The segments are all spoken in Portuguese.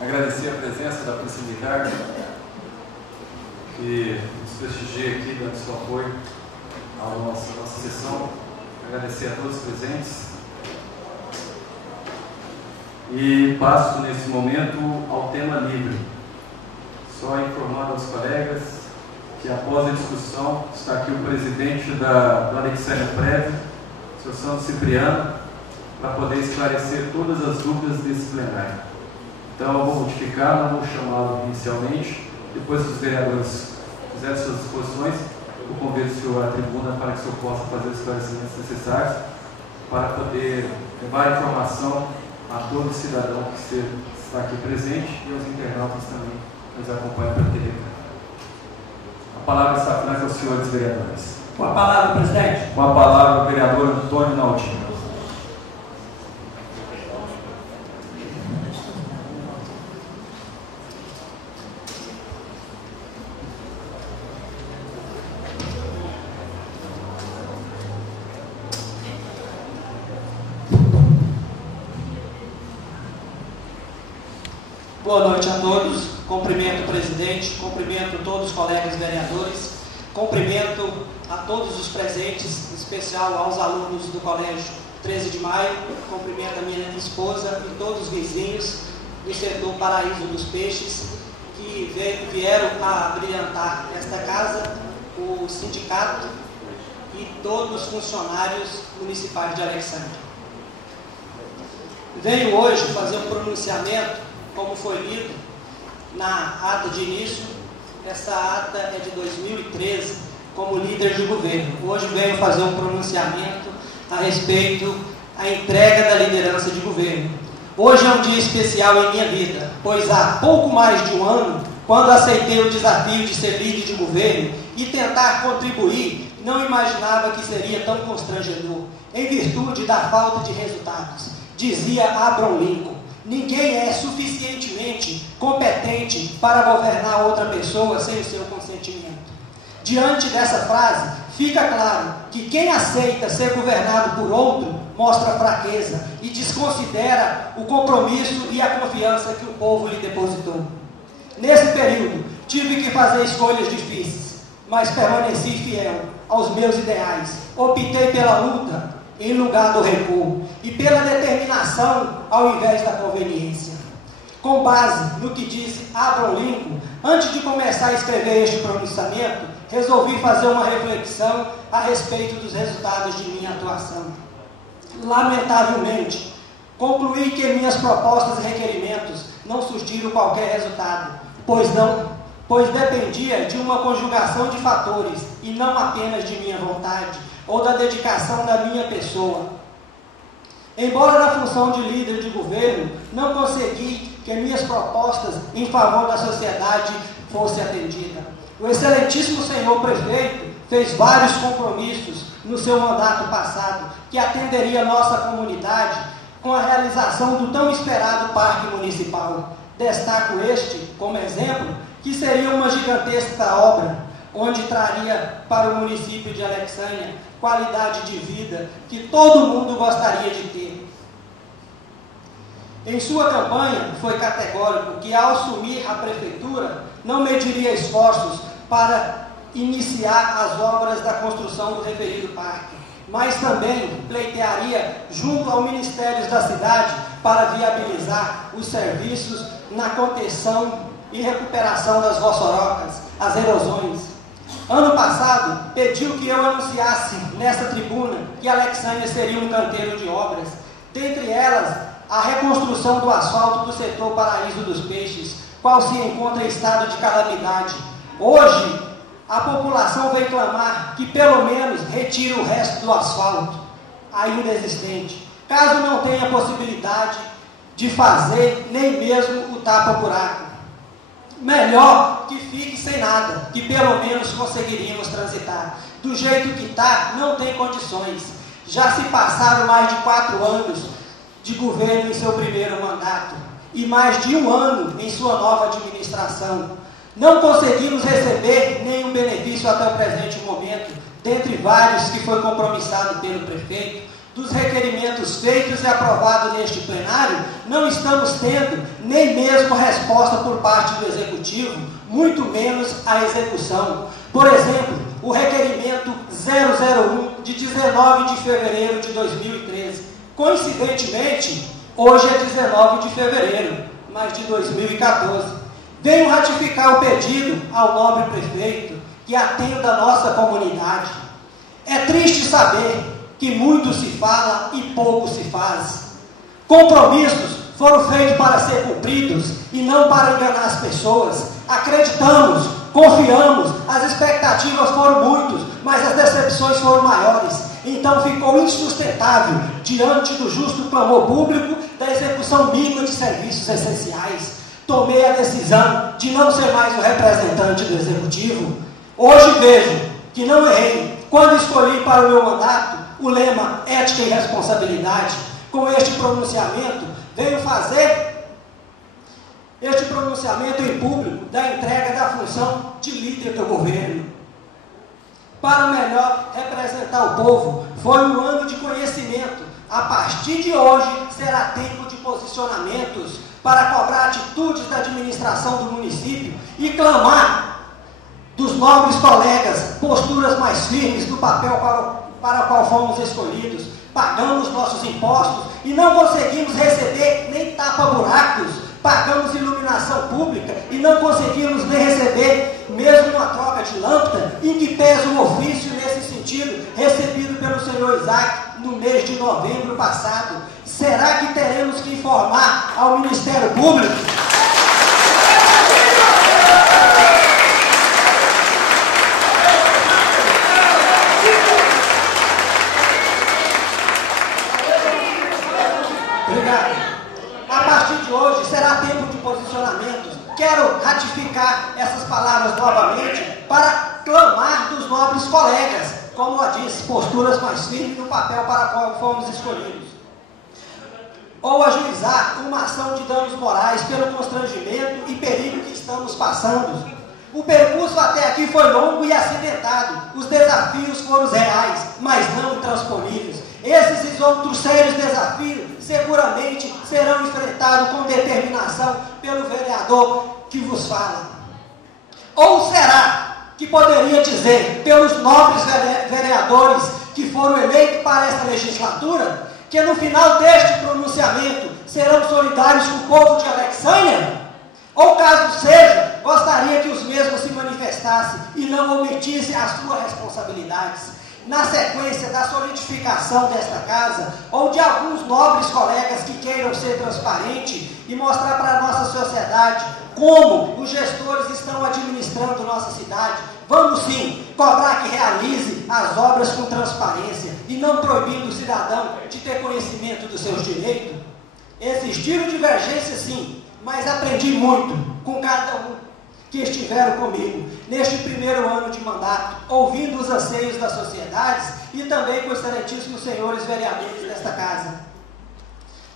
agradecer a presença da Polícia Militar, que nos prestigia aqui, dando seu apoio à nossa sessão. Agradecer a todos os presentes. E passo nesse momento ao tema livre. Só informando aos colegas que após a discussão está aqui o presidente do Alexandre Prévio, o senhor Santos Cipriano, para poder esclarecer todas as dúvidas desse plenário. Então eu vou modificar, não vou chamá-lo inicialmente. Depois que os vereadores fizerem suas exposições, eu convido o senhor à tribuna para que o senhor possa fazer os esclarecimentos necessários para poder levar a informação a todo cidadão que está aqui presente e aos internautas também que nos acompanham pela TV. A palavra está franca aos senhores vereadores. Com a palavra, presidente. Com a palavra, o vereador Antônio Naldinho. Boa noite a todos, cumprimento o presidente, cumprimento todos os colegas vereadores, cumprimento a todos os presentes, em especial aos alunos do Colégio 13 de Maio, cumprimento a minha esposa e todos os vizinhos do setor Paraíso dos Peixes, que vieram a brilhantar esta casa, o sindicato e todos os funcionários municipais de Alexandre. Venho hoje fazer um pronunciamento, como foi lido na ata de início. Essa ata é de 2013, como líder de governo. Hoje venho fazer um pronunciamento a respeito da entrega da liderança de governo. Hoje é um dia especial em minha vida, pois há pouco mais de um ano, quando aceitei o desafio de ser líder de governo e tentar contribuir, não imaginava que seria tão constrangedor, em virtude da falta de resultados. Dizia Abraham Lincoln: ninguém é suficientemente competente para governar outra pessoa sem o seu consentimento. Diante dessa frase, fica claro que quem aceita ser governado por outro mostra fraqueza e desconsidera o compromisso e a confiança que o povo lhe depositou. Nesse período, tive que fazer escolhas difíceis, mas permaneci fiel aos meus ideais. Optei pela luta em lugar do recuo e pela determinação ao invés da conveniência. Com base no que disse Abraham Lincoln, antes de começar a escrever este pronunciamento, resolvi fazer uma reflexão a respeito dos resultados de minha atuação. Lamentavelmente, concluí que minhas propostas e requerimentos não surtiram qualquer resultado, pois dependia de uma conjugação de fatores e não apenas de minha vontade ou da dedicação da minha pessoa. Embora na função de líder de governo, não consegui que minhas propostas em favor da sociedade fossem atendidas. O excelentíssimo senhor prefeito fez vários compromissos no seu mandato passado que atenderia nossa comunidade com a realização do tão esperado parque municipal. Destaco este como exemplo, que seria uma gigantesca obra, onde traria para o município de Alexandria qualidade de vida que todo mundo gostaria de ter. Em sua campanha, foi categórico que, ao assumir a prefeitura, não mediria esforços para iniciar as obras da construção do referido parque, mas também pleitearia junto ao Ministério da Cidade para viabilizar os serviços na contenção e recuperação das rossorocas, as erosões. Ano passado, pediu que eu anunciasse nessa tribuna que Alexandria seria um canteiro de obras, dentre elas a reconstrução do asfalto do setor Paraíso dos Peixes, qual se encontra em estado de calamidade. Hoje, a população vem clamar que pelo menos retire o resto do asfalto ainda existente, caso não tenha possibilidade de fazer nem mesmo o tapa-buraco. Melhor que fique sem nada, que pelo menos conseguiríamos transitar. Do jeito que está, não tem condições. Já se passaram mais de 4 anos de governo em seu primeiro mandato e mais de 1 ano em sua nova administração. Não conseguimos receber nenhum benefício até o presente momento, dentre vários que foi compromissado pelo prefeito, dos requerimentos feitos e aprovados neste plenário, não estamos tendo nem mesmo resposta por parte do Executivo, muito menos a execução. Por exemplo, o requerimento 001 de 19 de fevereiro de 2013. Coincidentemente, hoje é 19 de fevereiro, mas de 2014. Venho ratificar o pedido ao nobre prefeito que atenda a nossa comunidade. É triste saber que muito se fala e pouco se faz. Compromissos foram feitos para ser cumpridos e não para enganar as pessoas. Acreditamos, confiamos, as expectativas foram muitas, mas as decepções foram maiores. Então ficou insustentável, diante do justo clamor público, da execução mínima de serviços essenciais. Tomei a decisão de não ser mais o representante do Executivo. Hoje vejo que não errei quando escolhi para o meu mandato o lema ética e responsabilidade. Com este pronunciamento, venho fazer este pronunciamento em público da entrega da função de líder do governo. Para melhor representar o povo, foi um ano de conhecimento. A partir de hoje, será tempo de posicionamentos para cobrar atitudes da administração do município e clamar dos nobres colegas posturas mais firmes do papel para o qual fomos escolhidos. Pagamos nossos impostos e não conseguimos receber nem tapa-buracos. Pagamos iluminação pública e não conseguimos nem receber mesmo uma troca de lâmpada, em que pesa um ofício nesse sentido, recebido pelo senhor Isaac no mês de novembro passado. Será que teremos que informar ao Ministério Público? Obrigado. A partir de hoje será tempo de posicionamentos. Quero ratificar essas palavras novamente para clamar dos nobres colegas, como eu disse, posturas mais firmes no papel para o qual fomos escolhidos. Ou ajuizar uma ação de danos morais pelo constrangimento e perigo que estamos passando. O percurso até aqui foi longo e acidentado. Os desafios foram reais, mas não intransponíveis. Esses e outros sérios desafios seguramente serão enfrentados com determinação pelo vereador que vos fala. Ou será que poderia dizer pelos nobres vereadores que foram eleitos para esta legislatura, que no final deste pronunciamento serão solidários com o povo de Alexânia? Ou caso seja, gostaria que os mesmos se manifestassem e não omitissem as suas responsabilidades. Na sequência da solidificação desta casa, ou de alguns nobres colegas que queiram ser transparentes e mostrar para a nossa sociedade como os gestores estão administrando nossa cidade, vamos sim cobrar que realize as obras com transparência e não proibindo o cidadão de ter conhecimento dos seus direitos. Existiram divergências sim, mas aprendi muito com cada um que estiveram comigo neste primeiro ano de mandato, ouvindo os anseios das sociedades e também com os excelentíssimos senhores vereadores desta casa.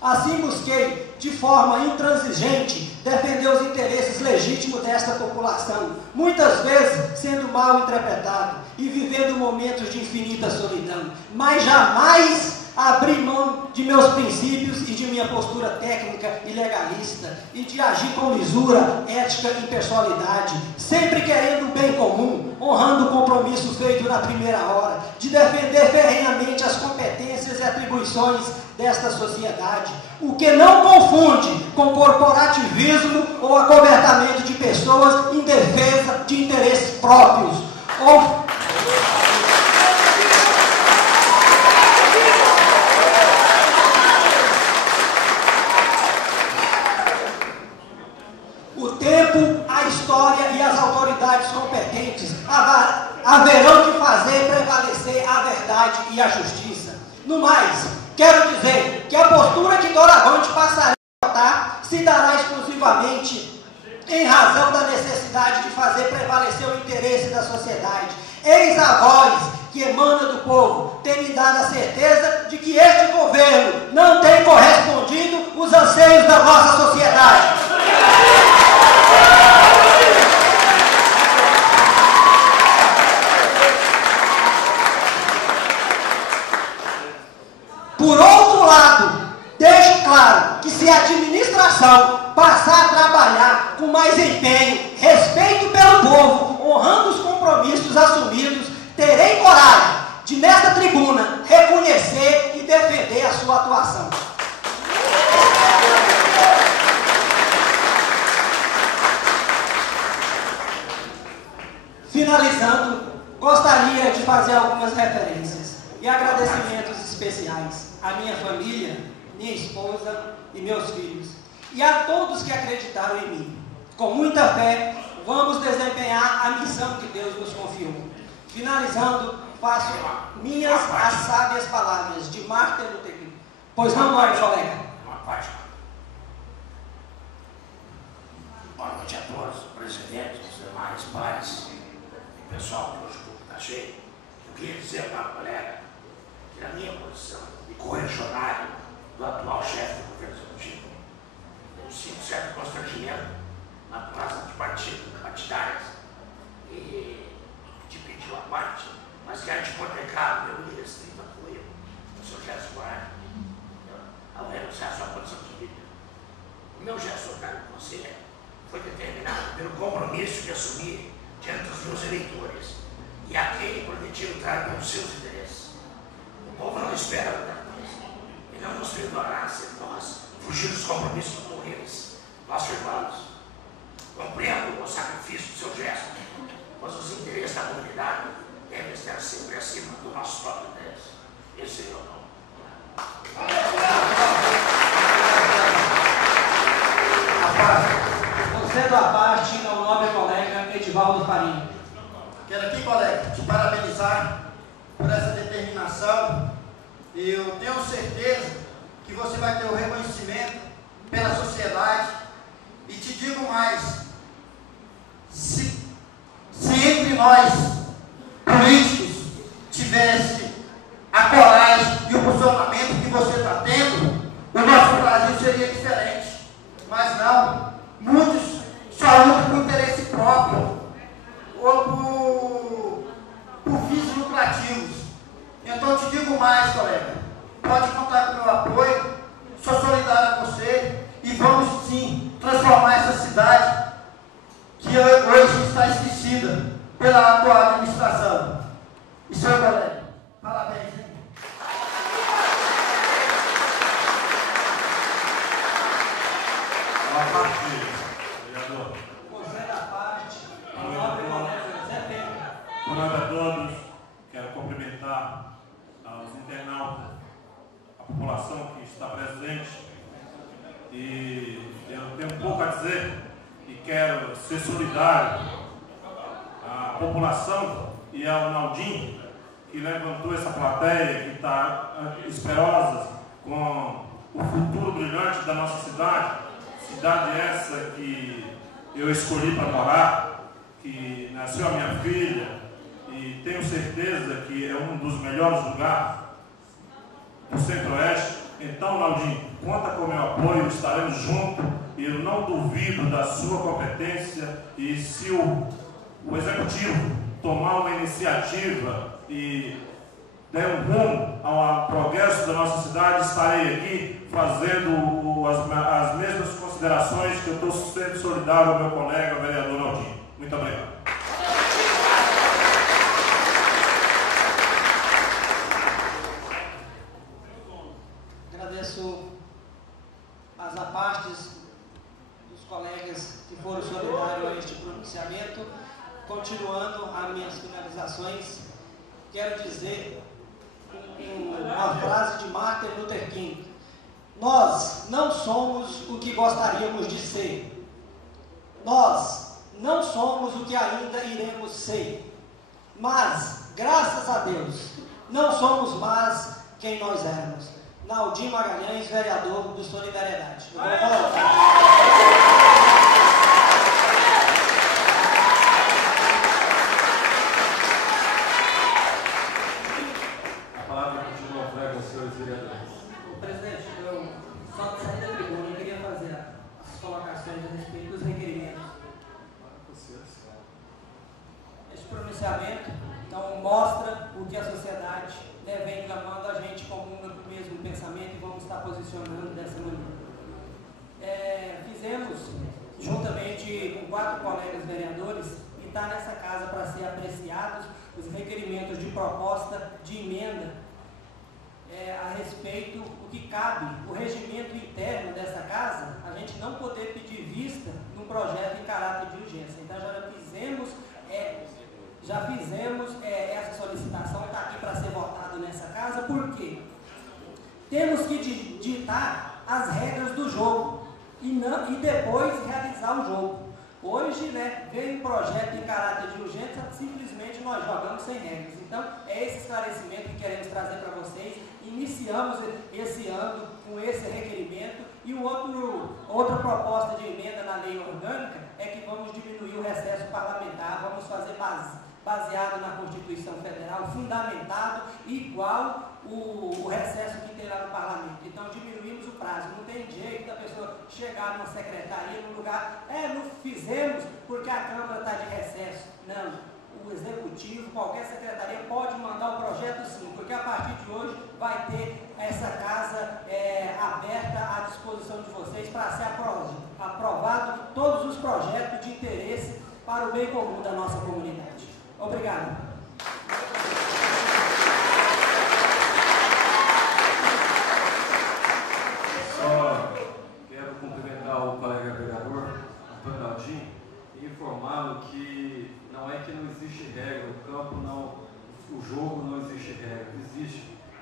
Assim busquei, de forma intransigente, defender os interesses legítimos desta população, muitas vezes sendo mal interpretado e vivendo momentos de infinita solidão, mas jamais abrir mão de meus princípios e de minha postura técnica e legalista, e de agir com lisura, ética e impessoalidade, sempre querendo o bem comum, honrando o compromisso feito na primeira hora, de defender ferrenhamente as competências e atribuições desta sociedade, o que não confunde com corporativismo ou acobertamento de pessoas em defesa de interesses próprios, ou a história e as autoridades competentes haverão de fazer prevalecer a verdade e a justiça. No mais, quero dizer que a postura que doravante passarei a adotar se dará exclusivamente em razão da necessidade de fazer prevalecer o interesse da sociedade. Eis a voz que emana do povo, tem me dado a certeza de que este governo não tem correspondido os anseios da nossa sociedade. passar a trabalhar com mais empenho, respeito pelo povo, honrando os compromissos assumidos, terei coragem de, nesta tribuna, reconhecer e defender a sua atuação. Finalizando, gostaria de fazer algumas referências e agradecimentos especiais à minha família, minha esposa e meus filhos, e a todos que acreditaram em mim. Com muita fé, vamos desempenhar a missão que Deus nos confiou. Finalizando, faço minhas as sábias palavras de Martin Luther King. Pois não, nobre colega? Uma página. Boa noite a todos, presidente, os demais pais e pessoal que hoje o público está cheio. Eu queria dizer para o colega que, na minha posição de correcionário do atual chefe do governo executivo, eu sinto certo constrangimento na praça de partidárias e te pediu a parte, mas quero te hipotecar o meu irrestrito apoio ao seu gesto moral, ao renunciar à sua condição de líder. O meu gesto moral com você foi determinado pelo compromisso que assumi diante dos meus eleitores e a quem prometi lutar pelos seus interesses. O povo não espera outra coisa. E não nos perdoará se nós fugir dos compromissos com eles. Nós firmamos. Compreendo o sacrifício do seu gesto, mas os interesses da comunidade devem estar sempre acima dos nossos próprios interesses. Esse é o nome. Concendo a parte ao nobre colega Edivaldo Farinha. Quero aqui, colega, te parabenizar por essa determinação e eu tenho certeza que você vai ter o reconhecimento pela sociedade. E te digo mais, se entre nós, políticos, tivesse a coragem e o posicionamento que você está tendo, o nosso Brasil seria diferente. Mas não, muitos só lutam por interesse próprio ou por fins lucrativos. Então te digo mais, colega, pode contar com o meu apoio, sou solidário a você e vamos sim transformar essa cidade que hoje está esquecida pela atual administração. E seu colega, parabéns, hein? Boa tarde, vereador. Você da parte, ao nobre colega Zé Pedro. Boa noite a todos. Quero cumprimentar os internautas, a população que está presente. E eu tenho um pouco a dizer e quero ser solidário à população e ao Naldinho, que levantou essa plateia, que está esperosa com o futuro brilhante da nossa cidade. Cidade essa que eu escolhi para morar, que nasceu a minha filha, e tenho certeza que é um dos melhores lugares do Centro-Oeste. Então, Naldinho, conta com o meu apoio, estaremos juntos, e eu não duvido da sua competência, e se o Executivo tomar uma iniciativa e der um rumo ao progresso da nossa cidade, estarei aqui fazendo as mesmas considerações que eu estou sendo solidário ao meu colega, vereador Naldinho. Muito obrigado. Agradeço as apartes dos colegas que foram solidários a este pronunciamento. Continuando as minhas finalizações, quero dizer uma frase de Martin Luther King: nós não somos o que gostaríamos de ser, nós não somos o que ainda iremos ser, mas, graças a Deus, não somos mais quem nós éramos. Naldinho Magalhães, vereador do Solidariedade. A palavra continua para os senhores vereadores. Presidente, eu só de sair da tribuna, eu queria fazer as colocações a respeito dos requerimentos. Este pronunciamento, então, mostra o que a sociedade vem clamando, a gente comunga com o mesmo pensamento e vamos estar posicionando dessa maneira. fizemos, juntamente com 4 colegas vereadores, e está nessa casa para ser apreciados os requerimentos de proposta de emenda a respeito do que cabe, o regimento interno dessa casa, a gente não poder pedir vista num projeto em caráter de urgência. Então já fizemos essa solicitação, está aqui para ser votado nessa casa, porque temos que ditar as regras do jogo e depois realizar o jogo. Hoje, veio um projeto em caráter de urgência, simplesmente nós jogamos sem regras. Então, é esse esclarecimento que queremos trazer para vocês. Iniciamos esse ano com esse requerimento e outra proposta de emenda na lei orgânica é que vamos diminuir o recesso parlamentar, vamos fazer baseado na Constituição Federal, fundamentado, igual o recesso que tem lá no parlamento. Então, diminuímos o prazo. Não tem jeito da pessoa chegar numa secretaria, num lugar, não fizemos porque a Câmara está de recesso. Não. O Executivo, qualquer secretaria pode mandar o projeto sim, porque a partir de hoje vai ter essa casa aberta à disposição de vocês para ser aprovado todos os projetos de interesse para o bem comum da nossa comunidade. Obrigado. Só quero cumprimentar o colega vereador Antônio Aldim e informá-lo que não é que não existe regra, o jogo não existe regra,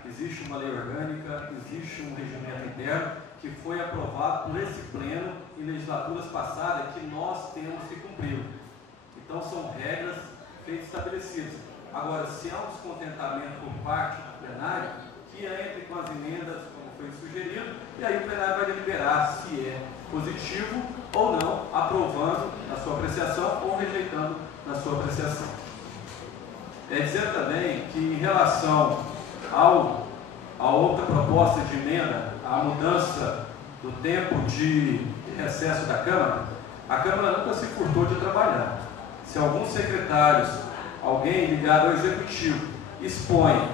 existe uma lei orgânica, existe um regimento interno que foi aprovado por esse pleno em legislaturas passadas que nós temos que cumprir. Então são regras estabelecidas. Agora, se há um descontentamento por parte do plenário, que entre com as emendas, como foi sugerido, e aí o plenário vai deliberar se é positivo ou não, aprovando na sua apreciação ou rejeitando na sua apreciação. É dizer também que em relação a outra proposta de emenda, a mudança do tempo de recesso da Câmara, a Câmara nunca se furtou de trabalhar. Se alguns secretários, alguém ligado ao Executivo, expõe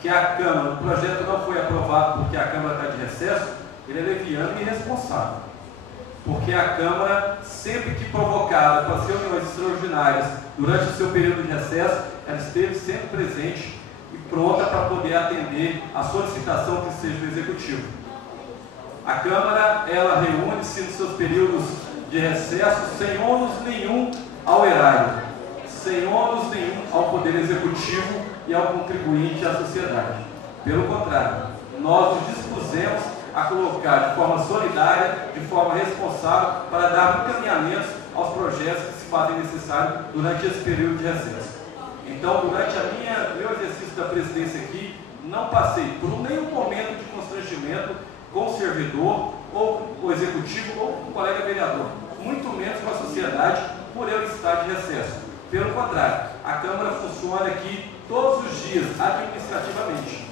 que a Câmara, o projeto não foi aprovado porque a Câmara está de recesso, ele é leviano e irresponsável. Porque a Câmara, sempre que provocada para as reuniões extraordinárias durante o seu período de recesso, ela esteve sempre presente e pronta para poder atender a solicitação que seja do Executivo. A Câmara, ela reúne-se nos seus períodos de recesso sem ônus nenhum ao erário, sem ônus nenhum ao Poder Executivo e ao contribuinte e à sociedade. Pelo contrário, nós nos dispusemos a colocar de forma solidária, de forma responsável, para dar encaminhamentos aos projetos que se fazem necessários durante esse período de recesso. Então, durante meu exercício da presidência aqui, não passei por nenhum momento de constrangimento com o servidor, ou o executivo, ou com o colega vereador, muito menos com a sociedade, por eu estar de recesso. Pelo contrário, a Câmara funciona aqui todos os dias, administrativamente.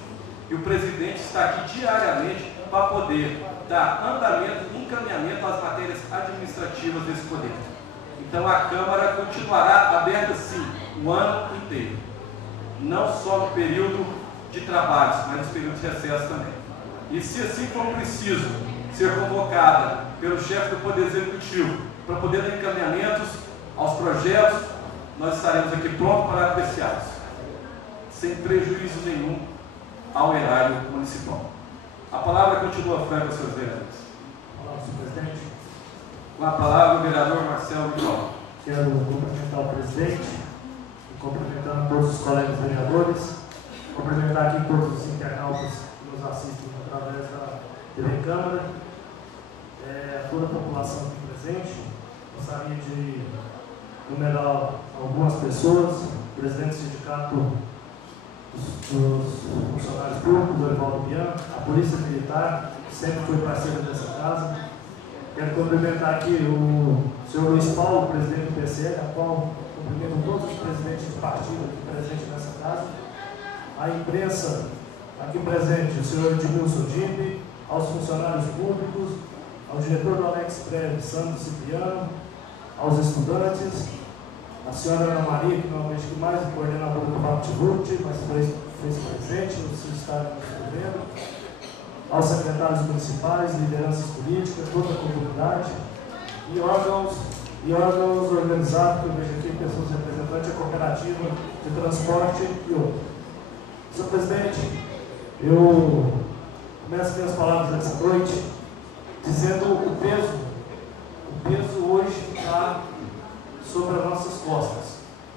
E o presidente está aqui diariamente para poder dar andamento e encaminhamento às matérias administrativas desse poder. Então a Câmara continuará aberta sim, o ano inteiro. Não só no período de trabalhos, mas nos períodos de recesso também. E se assim for preciso ser convocada pelo chefe do Poder Executivo para poder dar encaminhamentos aos projetos, nós estaremos aqui prontos para apreciá-los, sem prejuízo nenhum ao erário municipal. A palavra continua franca aos seus vereadores. Olá, senhor presidente. Com a palavra o vereador Marcelo Vidal. Quero cumprimentar o presidente, cumprimentando todos os colegas vereadores, cumprimentar aqui todos os internautas que nos assistem através da TV Câmara, toda a população aqui presente. Gostaria de numerar algumas pessoas, o presidente do sindicato dos funcionários públicos, do Evaldo Bianco, a Polícia Militar, que sempre foi parceira dessa casa. Quero cumprimentar aqui o senhor Luiz Paulo, presidente do PCL, a qual cumprimento todos os presidentes de partido aqui presentes nessa casa. A imprensa aqui presente, o senhor Edmilson Dimbe, aos funcionários públicos, ao diretor do Alex Prévio, Sandro Cipriano, aos estudantes, a senhora Ana Maria, que normalmente que mais é coordenadora do VaptVult, mas fez presente, vocês estarem nos escrevendo, aos secretários municipais, lideranças políticas, toda a comunidade, e órgãos organizados, que eu vejo aqui, pessoas representantes da cooperativa de transporte e outros. Senhor presidente, eu começo minhas palavras essa noite dizendo o peso hoje está sobre as nossas costas.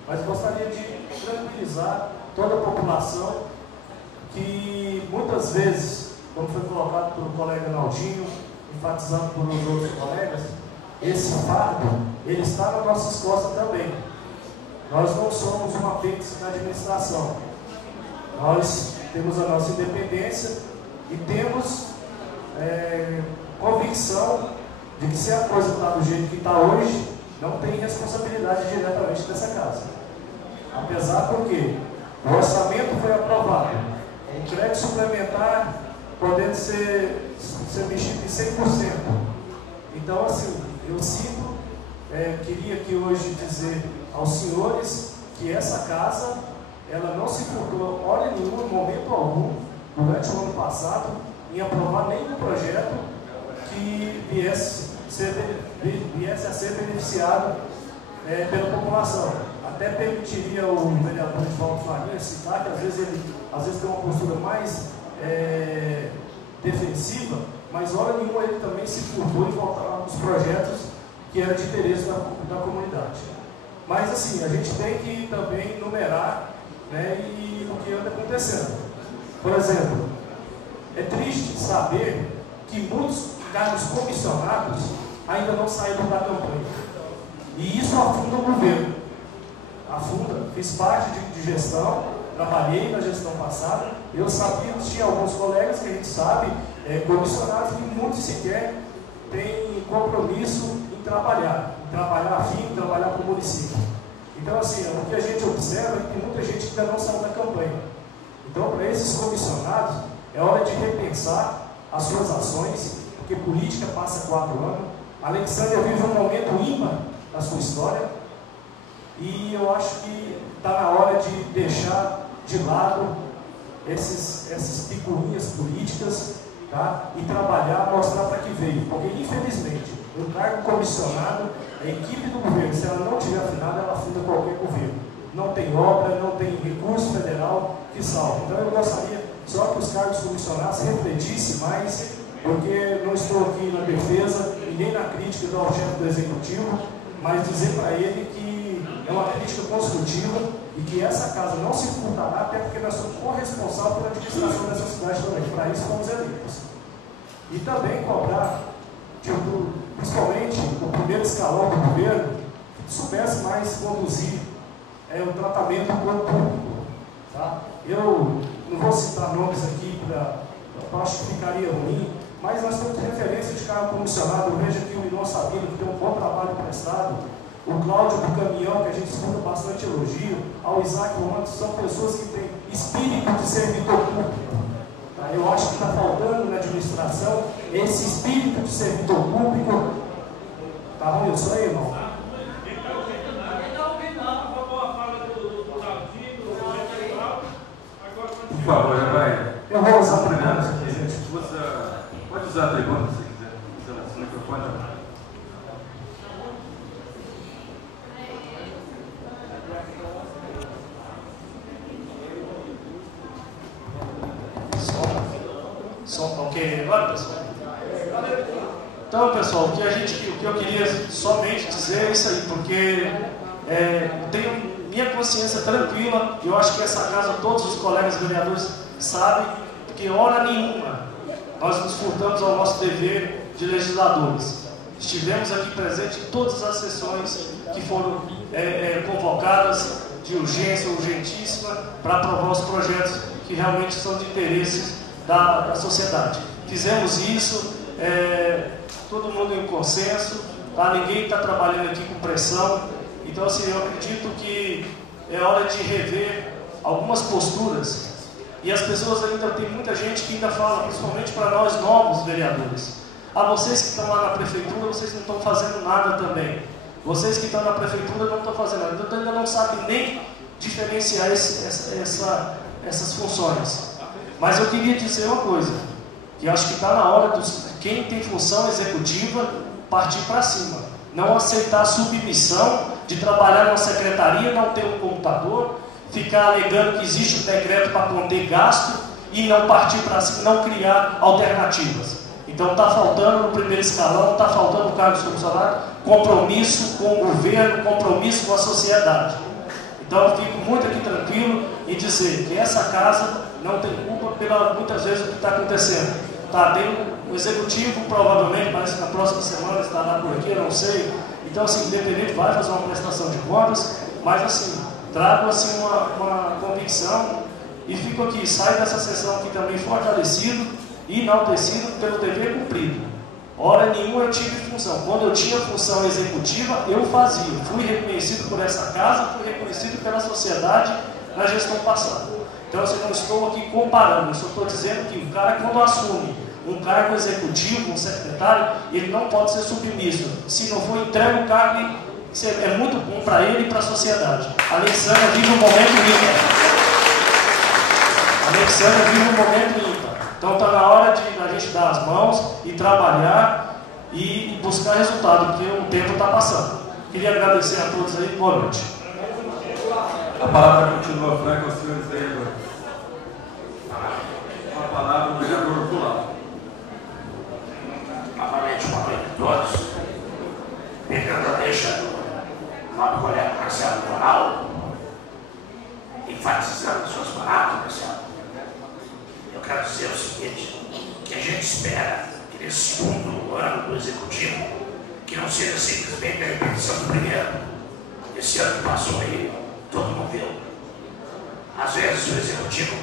Mas gostaria de tranquilizar toda a população que muitas vezes, como foi colocado pelo colega Naldinho, enfatizado por os outros colegas, esse fardo, ele está nas nossas costas também. Nós não somos um apêndice na administração. Nós temos a nossa independência e temos convicção de que se a coisa está do jeito que está hoje, não tem responsabilidade diretamente dessa casa. Apesar porque o orçamento foi aprovado, o crédito suplementar podendo ser mexido em 100%. Então, assim, eu sinto, queria aqui hoje dizer aos senhores que essa casa, ela não se furtou hora nenhuma, em momento algum, durante o ano passado, em aprovar nenhum projeto que viesse a ser beneficiado pela população. Até permitiria o vereador Edvaldo Faria citar que às vezes tem uma postura mais defensiva, mas hora nenhuma ele também se furtou em voltar aos projetos que eram de interesse da comunidade. Mas assim, a gente tem que também numerar, e o que anda acontecendo. Por exemplo, é triste saber que muitos cargos comissionados ainda não saíram da campanha. E isso afunda o governo. Afunda. Fiz parte de gestão, trabalhei na gestão passada. Eu sabia que tinha alguns colegas que a gente sabe, comissionados, que muitos sequer têm compromisso em trabalhar afim, trabalhar para o município. Então, assim, o que a gente observa é que tem muita gente que ainda não saiu da campanha. Então, para esses comissionados, é hora de repensar as suas ações, porque política passa 4 anos. A Alexandria vive um momento ímpar da sua história e eu acho que está na hora de deixar de lado essas picuinhas políticas, tá? E trabalhar, mostrar para que veio. Porque, infelizmente, o cargo comissionado, a equipe do governo, se ela não estiver afinada, ela afunda qualquer governo. Não tem obra, não tem recurso federal que salve. Então, eu gostaria só que os cargos comissionados refletissem mais, porque não estou aqui na defesa e nem na crítica ao chefe do Executivo, mas dizer para ele que é uma crítica construtiva e que essa casa não se furtará, até porque nós somos corresponsáveis pela administração dessa cidade também. Para isso fomos eleitos. E também cobrar, principalmente o primeiro escalão do governo, que soubesse mais conduzir o tratamento do público. Tá? Eu não vou citar nomes aqui, eu acho que ficaria ruim, mas nós temos referência de cargo comissionado. Eu vejo aqui o Milão Sabino, que tem um bom trabalho prestado, o Cláudio do Caminhão, que a gente escuta bastante elogio, ao Isaac Romano, são pessoas que têm espírito de servidor público. Tá? Eu acho que está faltando na administração esse espírito de servidor público. Tá ruim isso aí, irmão? Por favor, vai. Eu vou usar primeiro aqui. Pode usar a tribuna se quiser. Esse microfone. Som, ok? Agora, pessoal? Então, pessoal, o que eu queria somente dizer é isso aí, porque eu tenho minha consciência tranquila, e eu acho que essa casa, todos os colegas vereadores sabem que hora nenhuma nós nos furtamos ao nosso dever de legisladores. Estivemos aqui presentes em todas as sessões que foram convocadas de urgência, urgentíssima, para aprovar os projetos que realmente são de interesse da sociedade. Fizemos isso, todo mundo em consenso, tá? Ninguém está trabalhando aqui com pressão. Então, assim, eu acredito que é hora de rever algumas posturas. E as pessoas ainda, tem muita gente que ainda fala, principalmente para nós novos vereadores: vocês que estão lá na prefeitura, vocês não estão fazendo nada também. Vocês que estão na prefeitura não estão fazendo nada. Então, ainda não sabem nem diferenciar essas funções. Mas eu queria dizer uma coisa, que eu acho que está na hora de quem tem função executiva partir para cima. não aceitar a submissão de trabalhar numa secretaria, não ter um computador, ficar alegando que existe um decreto para conter gasto e não partir para cima, não criar alternativas. Então está faltando no primeiro escalão, está faltando no cargo comissionário, compromisso com o governo, compromisso com a sociedade. Então eu fico muito aqui tranquilo em dizer que essa casa não tem culpa pela, muitas vezes, o que está acontecendo. Tá, tem o executivo, provavelmente, parece que na próxima semana estará por aqui, eu não sei. Então, assim, independente, vai fazer uma prestação de contas, mas, assim, trago, assim, uma convicção e fico aqui, saio dessa sessão aqui também fortalecido e enaltecido pelo dever cumprido. Hora nenhuma eu tive função. Quando eu tinha função executiva, eu fazia. Fui reconhecido por essa casa, fui reconhecido pela sociedade na gestão passada. Então, eu não estou aqui comparando, eu só estou dizendo que o cara, quando assume um cargo executivo, um secretário, ele não pode ser submisso. Se não for entregue o cargo, é muito bom para ele e para a sociedade. A Alexandra vive um momento ímpar. A Alexandra vive um momento ímpar. Então, está na hora de a gente dar as mãos e trabalhar e buscar resultado, porque o tempo está passando. Queria agradecer a todos aí. Boa noite. A palavra continua franca aos senhores vereadores. A palavra do vereador Pulau. Novamente, boa noite a todos. Pegando a deixa do nosso colega Marcelo Moral, enfatizando suas palavras, Marcelo, eu quero dizer o seguinte, que a gente espera que nesse segundo ano do Executivo, que não seja simplesmente a repetição do primeiro. Esse ano que passou aí, todo mundo viu. Às vezes o Executivo,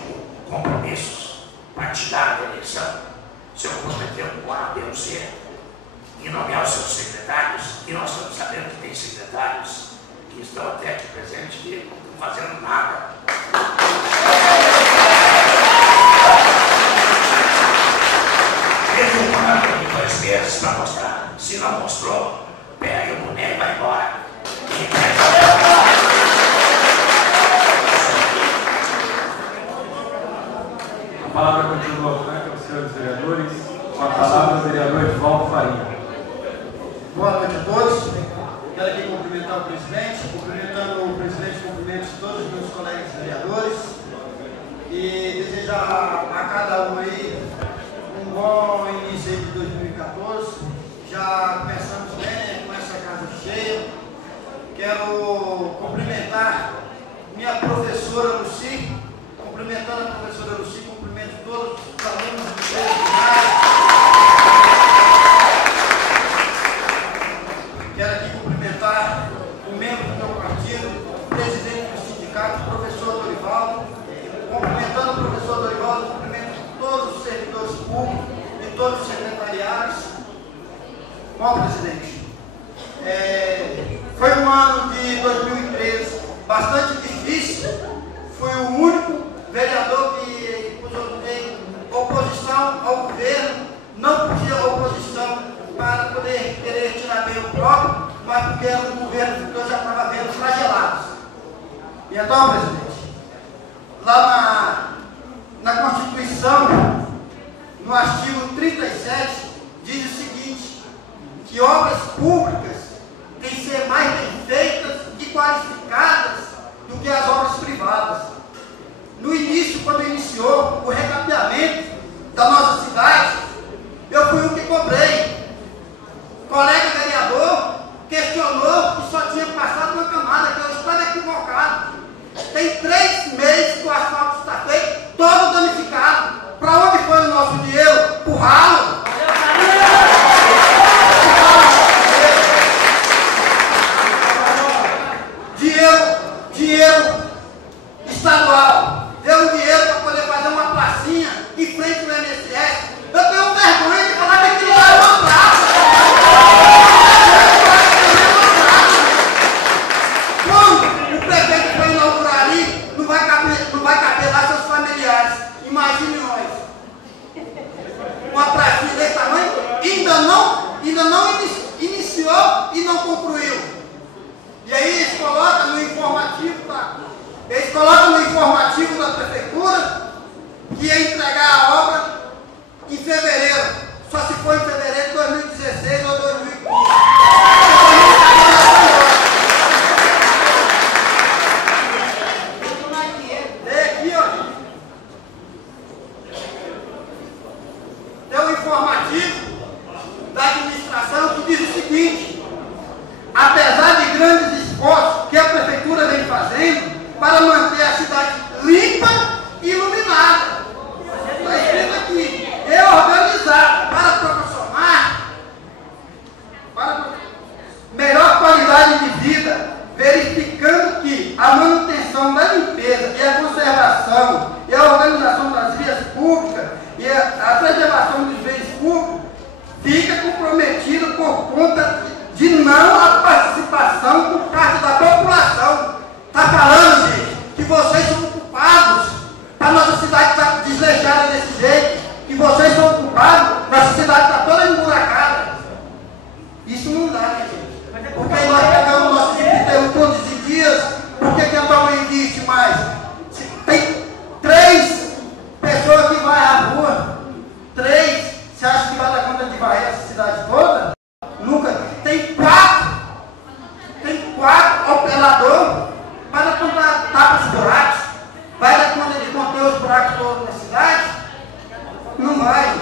com compromissos partidários da eleição, se comprometeu com A, B ou C, e nomear os seus secretários, e nós estamos sabendo que tem secretários que estão até aqui presentes e não estão fazendo nada. Teve um ano de 2 meses para mostrar. Se não mostrou, pega o boneco e vai embora. A palavra continua franca aos senhores vereadores. Com a palavra, o vereador Edvaldo Faria. Boa noite a todos. Quero aqui cumprimentar o presidente, cumprimentando o presidente, cumprimento todos os meus colegas vereadores e desejar a cada um aí um bom início aí de 2014. Já começamos bem, né, com essa casa cheia. Quero cumprimentar minha professora Luci, cumprimentando a professora Luci, cumprimento todos os alunos do primário. Quero aqui cumprimentar o membro do meu partido, o presidente do sindicato, o professor Dorivaldo. Cumprimentando o professor Dorivaldo, cumprimento todos os servidores públicos e todos os secretariados. Bom, presidente, foi um ano de 2013 bastante difícil. Fui o único vereador que tem oposição ao governo, não podia oposição para poder querer tirar bem o próprio, mas porque o governo que eu já estava vendo flagelados. E então, presidente, lá na Constituição, no artigo 37, diz o seguinte, que obras públicas têm que ser mais bem feitas e qualificadas do que as obras privadas. No início, quando iniciou o recapeamento da nossa cidade, eu fui o que cobrei. O colega vereador questionou que só tinha passado uma camada, que eu estava equivocado. Tem 3 meses que o asfalto está feito, todo danificado. Para onde foi o nosso dinheiro? Para o ralo. Dinheiro estadual. Deu um dinheiro para poder fazer uma pracinha em frente ao INSS. Eu tenho vergonha de falar que aquilo lá é uma praça. Quando o prefeito foi inaugurar ali, não vai caber lá seus familiares. Imagine nós. Uma pracinha desse tamanho, ainda não iniciou e não concluiu. E aí eles colocam no informativo da prefeitura que ia entregar a obra em fevereiro. Só se foi em fevereiro de 2016 ou 2015. de vida, verificando que a manutenção da limpeza e a conservação e a organização das vias públicas e a preservação dos bens públicos fica comprometido por conta de não a participação por parte da população. Está falando, gente, que vocês são culpados para a nossa cidade estar desleixada desse jeito, que vocês são culpados, nossa cidade está toda emburacada. Isso não dá, né, gente? Porque nós pegamos nosso cemitério todos os dias, por que a tua mãe existe mais? Tem 3 pessoas que vão à rua, 3, você acha que vai dar conta de varrer essa cidade toda? Nunca. Tem 4 operadores para contar tapas e buracos. Vai dar conta de conter os buracos todos na cidade? Não vai.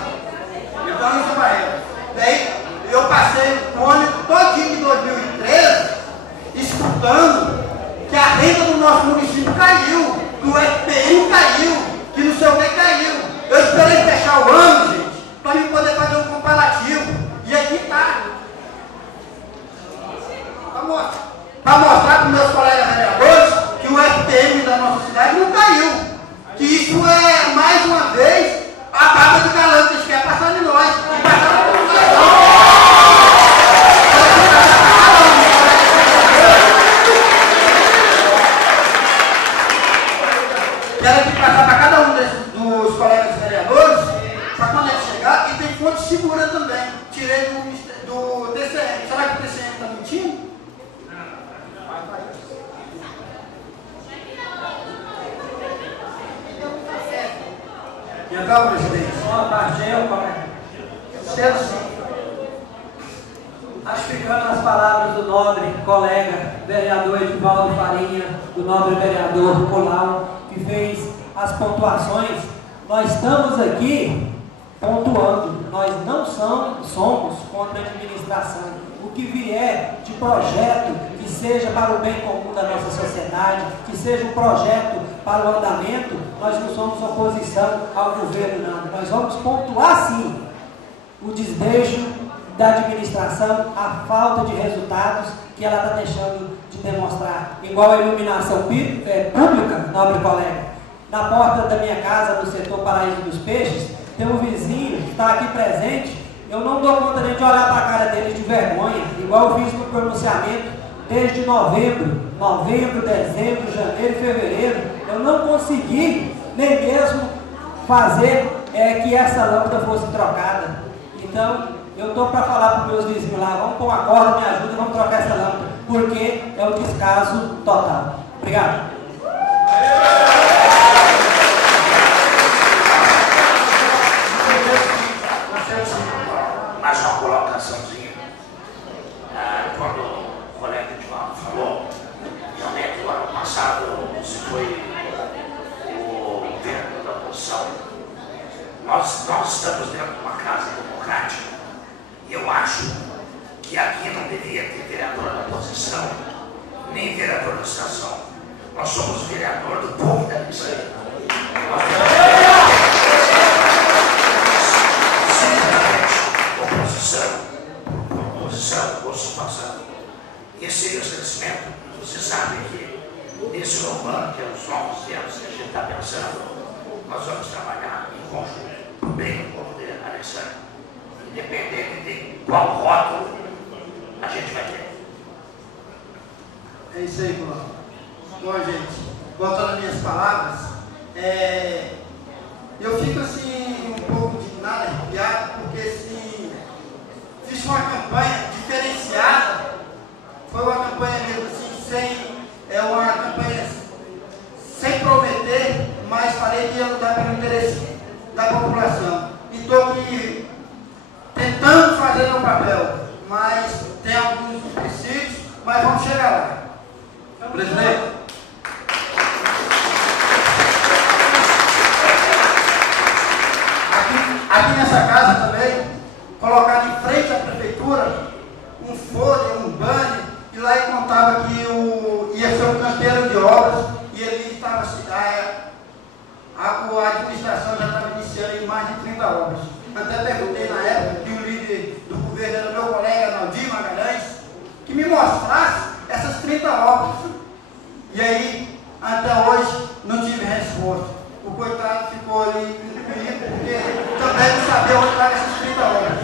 Então isso vai. Daí eu passei o ano todinho de 2013 escutando que a renda do nosso município caiu, que o FPI caiu, que não sei o que caiu. Eu esperei fechar o ano, gente, para eu poder fazer um comparativo. E aqui está. Para mostrar para os meus colegas vereadores que o FPM da nossa cidade não caiu. Que isso é, mais uma vez, a baba de galã que eles querem passar de nós. E passar na população. Quero aqui passar para cada um dos colegas vereadores, para quando ele chegar, e tem fonte segura também. Tirei do TCM. Será que o TCM está mentindo? Então, presidente, ratificando as palavras do nobre colega vereador Edivaldo Farinha, do nobre vereador Colau, que fez as pontuações, nós estamos aqui pontuando, nós não somos contra a administração. O que vier de projeto que seja para o bem comum da nossa sociedade, que seja um projeto para o andamento, nós não somos oposição ao governo, não. Nós vamos pontuar, sim, o desdeixo da administração, a falta de resultados que ela está deixando de demonstrar. Igual a iluminação pública, nobre colega, na porta da minha casa, no setor Paraíso dos Peixes, tem um vizinho que está aqui presente. Eu não dou conta nem de olhar para a cara dele de vergonha, igual eu fiz no pronunciamento desde novembro, dezembro, janeiro e fevereiro. Eu não consegui nem mesmo fazer que essa lâmpada fosse trocada. Então, eu estou para falar para os meus vizinhos lá, vamos pôr uma corda, me ajuda e vamos trocar essa lâmpada, porque é um descaso total. Obrigado. Mais uma colocaçãozinha. Quando o colega Edivaldo falou, realmente o ano passado se foi o governo da oposição. Nós estamos dentro de uma casa democrática e eu acho que aqui não deveria ter vereador da oposição, nem vereador da situação. Nós somos vereador do povo da missão. Oposição ou situação. Esse esclarecimento, você sabe que nesse urbano, que é os novos anos que a gente está pensando, nós vamos trabalhar em conjunto para o bem do povo de Alexandre, independente de qual rótulo a gente vai ter. É isso aí, Bruno. Bom, gente, voltando às minhas palavras, eu fico assim um pouco indignado, arrepiado, porque assim, fiz uma campanha diferenciada, foi uma campanha mesmo assim, uma campanha sem prometer, mas falei que ia lutar pelo interesse da população. E estou aqui tentando fazer meu papel, mas tem alguns princípios, mas vamos chegar lá. Presidente. Aqui nessa casa também, colocar de frente à prefeitura um folha, um banner, e lá ele contava que ia ser um canteiro de obras, e ele estava, a administração já estava iniciando em mais de 30 obras. Até perguntei na época que o líder do governo era meu colega Naldir Magalhães, que me mostrasse essa 30 obras. E aí, até hoje, não tive resposta. O coitado ficou ali comigo, porque também não sabia onde estavam essas 30 obras.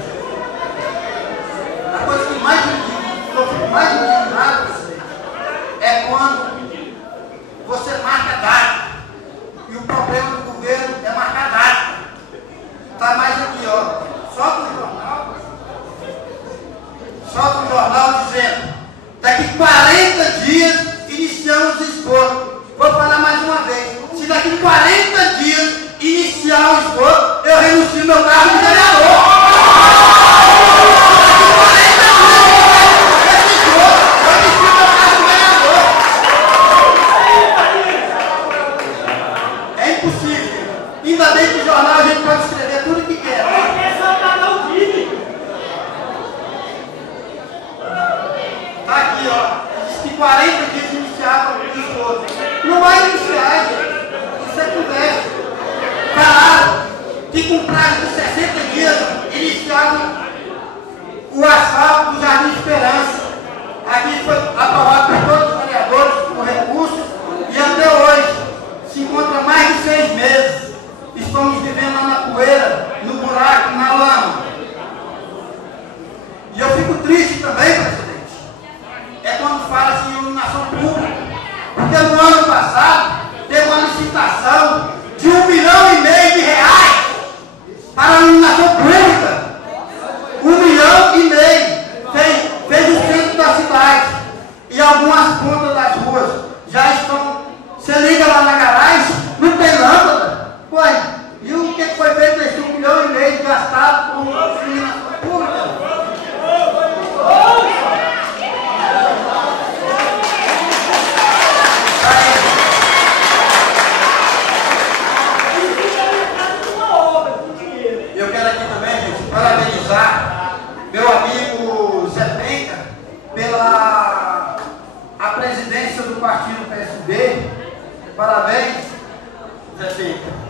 A coisa que mais eu fico mais indignado é quando você marca data. E o problema do governo é marcar data. Está mais aqui, ó. Solta um jornal dizendo: daqui 40 dias iniciamos o esgoto. Vou falar mais uma vez. Se daqui 40 dias iniciar o esgoto, eu renuncio meu cargo de vereador. Ainda bem que o jornal a gente pode escrever tudo o que quer. Está aqui, ó. Diz que 40 dias iniciava o esgoto. Não vai iniciar, gente. Isso é conversa. Falaram que com prazo de 60 dias iniciavam o asfalto do Jardim Esperança. Aqui foi aprovado por todos os vereadores com recursos e até hoje se encontra mais de 6 meses. Estamos vivendo lá na poeira, no buraco, na lama. E eu fico triste também, presidente. É quando fala-se em iluminação pública. Porque no ano passado teve uma licitação de R$1,5 milhão para a iluminação pública. R$1,5 milhão. Fez o centro da cidade. E algumas pontas das ruas já estão. Você liga lá na garagem, não tem lâmpada. Ué, e o que foi feito nesse R$1,5 milhão gastado com iluminação pública? Eu quero aqui também, gente, parabenizar meu amigo Zé Penca pela a presidência do partido PSB. Parabéns, Zé Penca.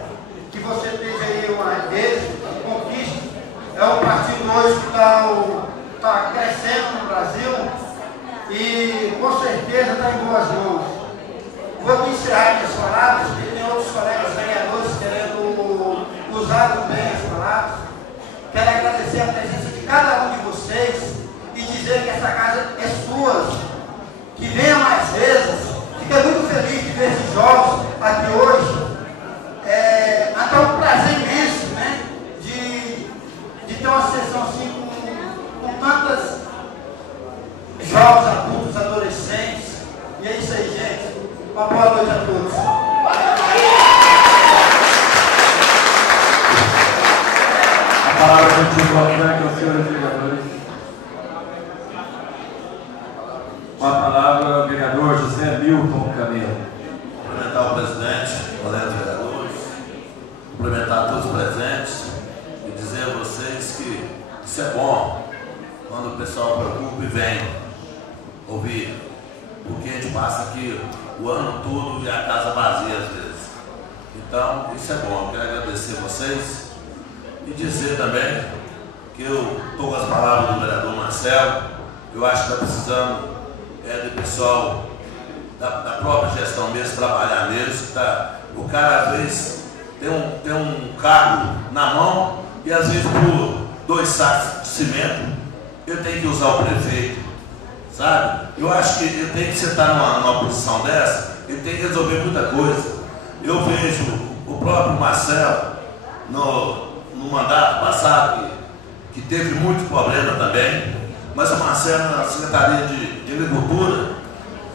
Que você esteja aí uma êxito, conquista. É um partido hoje que está crescendo no Brasil e com certeza está em boas mãos. Vou encerrar minhas palavras, porque tem outros colegas vereadores querendo usar também as palavras. Quero agradecer a presença de cada um de vocês e dizer que essa casa é sua. Que venha mais vezes. Fiquei muito feliz de ver esses jogos aqui hoje. Até um prazer imenso, né? De ter uma sessão assim com tantos jovens, adultos, adolescentes. E é isso aí, gente. Uma boa noite a todos. A palavra continua aqui aos senhores vereadores. Com a palavra o vereador José Milton Camelo. Cumprimentar o presidente, colegas vereadores, cumprimentar todos os presentes e dizer a vocês que isso é bom quando o pessoal preocupa e vem ouvir, porque a gente passa aqui o ano todo e a casa vazia às vezes. Então, isso é bom. Eu quero agradecer a vocês e dizer também que eu estou com as palavras do vereador Marcelo. Eu acho que está precisando do pessoal da própria gestão mesmo trabalhar neles. O cara às vezes tem um cargo na mão e às vezes por 2 sacos de cimento ele tem que usar o prefeito, sabe? Eu acho que ele tem que sentar numa posição dessa, ele tem que resolver muita coisa. Eu vejo o próprio Marcelo no mandato passado que teve muito problema também, mas o Marcelo na Secretaria de Agricultura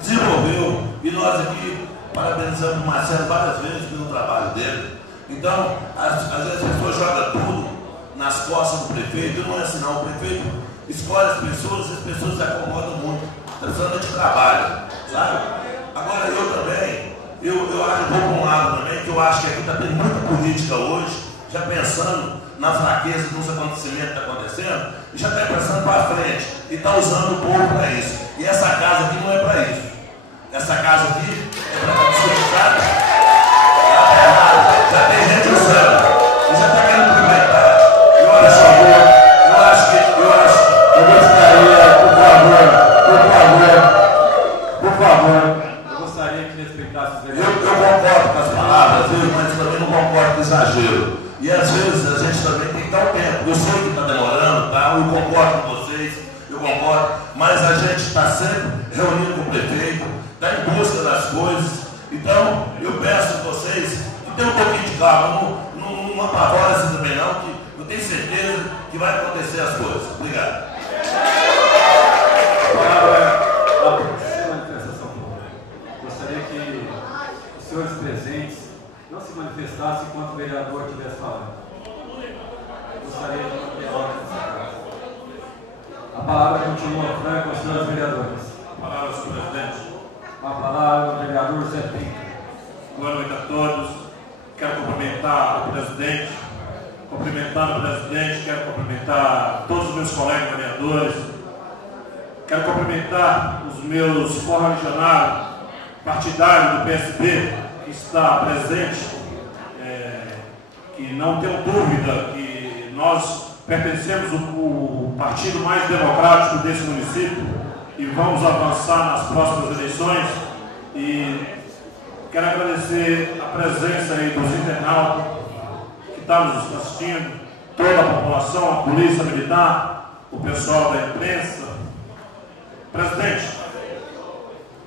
desenvolveu, e nós aqui parabenizamos o Marcelo várias vezes pelo trabalho dele. Então, às vezes as pessoas jogam tudo nas costas do prefeito, e não é assim não. O prefeito escolhe as pessoas e as pessoas se acomodam muito, precisando de trabalho, sabe? Agora eu também, eu vou para um lado também, que eu acho que aqui está tendo muita política hoje, já pensando na fraqueza dos acontecimentos que está acontecendo, e já está pensando para frente, e está usando o povo para isso. E essa casa aqui não é para isso. Essa casa aqui é para desconectar. Já tem gente usando. E já está querendo aproveitar. Eu gostaria, por favor, reunindo com o prefeito, está em busca das coisas. Então, eu peço a vocês que tenham um pouquinho de calma, não apavore-se também não, que eu tenho certeza que vai acontecer as coisas. Obrigado. Gostaria que os senhores presentes não se manifestassem enquanto o vereador estivesse falando. Gostaria de manter a ordem nessa casa. A palavra continua franca aos senhores vereadores. A palavra, senhor presidente. A palavra ao vereador Zé Pinto. Boa noite a todos. Quero cumprimentar o presidente. Cumprimentando o presidente, quero cumprimentar todos os meus colegas vereadores. Quero cumprimentar os meus correligionários partidários do PSB, que está presente, que não tenho dúvida que nós pertencemos ao partido mais democrático desse município e vamos avançar nas próximas eleições. E quero agradecer a presença aí dos internautas que estão nos assistindo, toda a população, a polícia militar, o pessoal da imprensa. Presidente,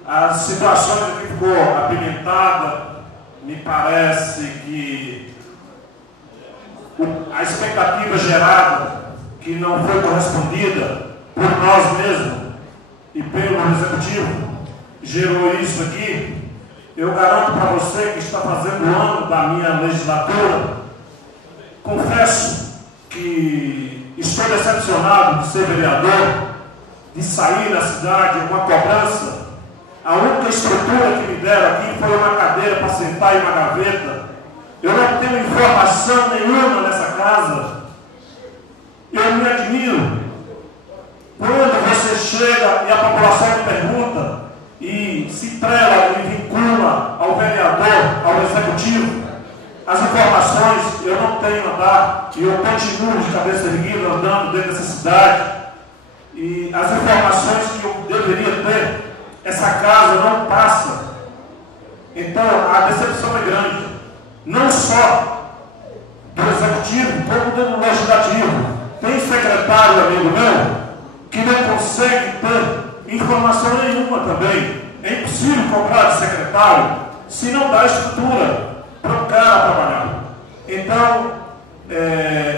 as situações aqui ficou apimentada, me parece que a expectativa gerada, que não foi correspondida por nós mesmos e pelo Executivo, gerou isso aqui. Eu garanto para você que está fazendo o ano da minha legislatura, confesso que estou decepcionado de ser vereador, de sair da cidade, uma cobrança. A única estrutura que me deram aqui foi uma cadeira para sentar e uma gaveta. Eu não tenho informação nenhuma nessa casa. Eu me admiro quando você chega e a população me pergunta e se prela e vincula ao vereador, ao executivo. As informações eu não tenho a dar e eu continuo de cabeça erguida andando dentro dessa cidade. E as informações que eu deveria ter, essa casa não passa. Então a decepção é grande, não só do executivo, como do legislativo. Tem secretário, amigo meu, que não consegue ter informação nenhuma também. É impossível cobrar de secretário se não dá estrutura para o cara trabalhar. Então,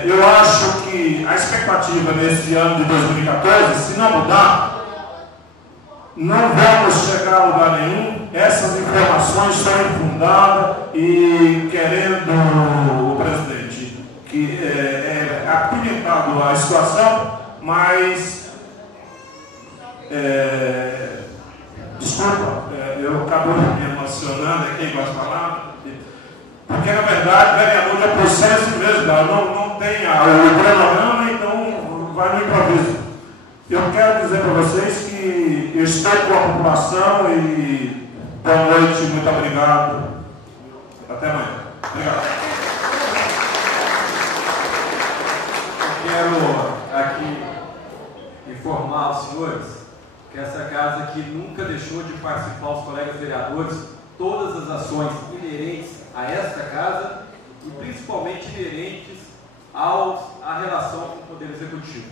eu acho que a expectativa nesse ano de 2014, se não mudar, não vamos chegar a lugar nenhum. Essas informações são infundadas e querendo o presidente que é apimentado a situação, mas desculpa, eu acabo me emocionando aqui com as palavras, porque na verdade o vereador é processo mesmo, não tem o cronograma, então vai no improviso. Eu quero dizer para vocês que eu estou com a população e boa noite, muito obrigado. Até amanhã. Obrigado. Eu quero aqui informar aos senhores que essa casa aqui nunca deixou de participar, os colegas vereadores, todas as ações inerentes a esta casa e principalmente inerentes à relação com o Poder Executivo.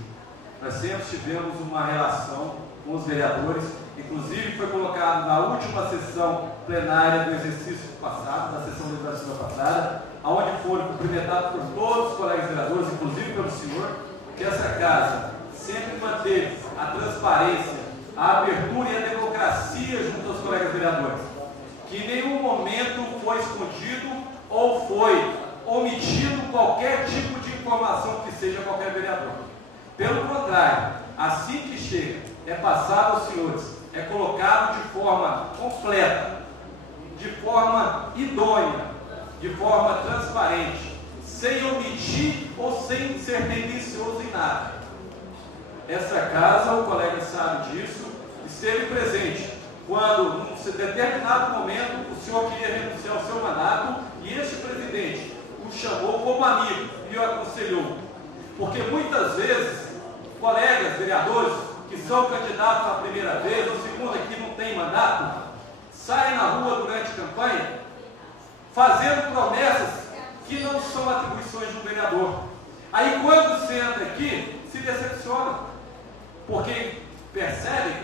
Nós sempre tivemos uma relação com os vereadores, inclusive foi colocado na última sessão plenária do exercício passado, da sessão legislativa passada, onde foram cumprimentados por todos os colegas vereadores, inclusive pelo senhor, que essa casa sempre manteve a transparência, a abertura e a democracia junto aos colegas vereadores, que em nenhum momento foi escondido ou foi omitido qualquer tipo de informação que seja qualquer vereador. Pelo contrário, assim que chega, é passado aos senhores, é colocado de forma completa, de forma idônea, de forma transparente, sem omitir ou sem ser tendencioso em nada. Essa casa, o colega sabe disso, esteve presente quando, num determinado momento, o senhor queria renunciar ao seu mandato e este presidente o chamou como amigo e o aconselhou. Porque muitas vezes, colegas vereadores que são candidatos a primeira vez ou segunda que não tem mandato, saem na rua durante a campanha fazendo promessas que não são atribuições de um vereador. Aí quando se entra aqui, se decepciona, porque percebe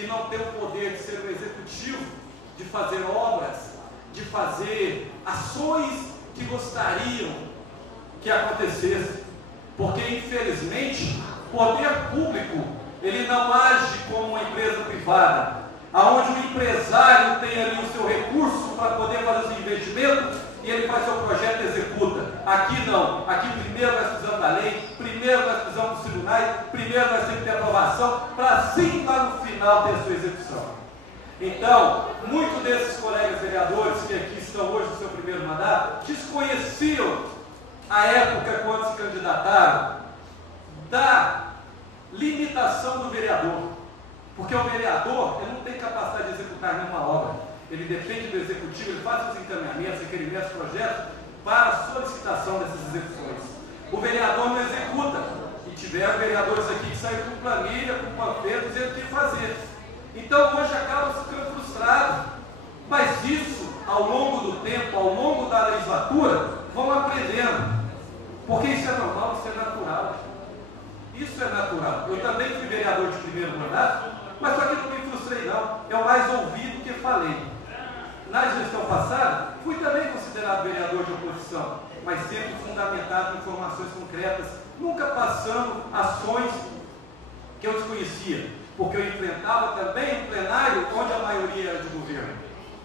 que não têm o poder de ser um executivo, de fazer obras, de fazer ações que gostariam que acontecesse, porque infelizmente o poder público ele não age como uma empresa privada, aonde o empresário tem ali o seu recurso para poder fazer os investimentos e ele faz seu projeto e executa. Aqui não, aqui primeiro nós precisamos da lei, primeiro nós precisamos dos tribunais, primeiro nós temos que ter aprovação, para assim lá no final ter a sua execução. Então, muitos desses colegas vereadores que aqui estão hoje no seu primeiro mandato, desconheciam a época quando se candidataram, da limitação do vereador, porque o vereador ele não tem capacidade de executar nenhuma obra, ele depende do executivo, ele faz os encaminhamentos, requerimentos, projetos para a solicitação dessas execuções. O vereador não executa, e tiveram vereadores aqui que saíram com planilha, com panfleto, dizendo o que fazer. Então hoje acaba ficando frustrado, mas isso ao longo do tempo, ao longo da legislatura, vão aprendendo, porque isso é normal, isso é natural. Isso é natural. Eu também fui vereador de primeiro mandato, mas só que não me frustrei não. Eu mais ouvi do que falei. Na gestão passada, fui também considerado vereador de oposição, mas sempre fundamentado em informações concretas, nunca passando ações que eu desconhecia, porque eu enfrentava também um plenário onde a maioria era de governo.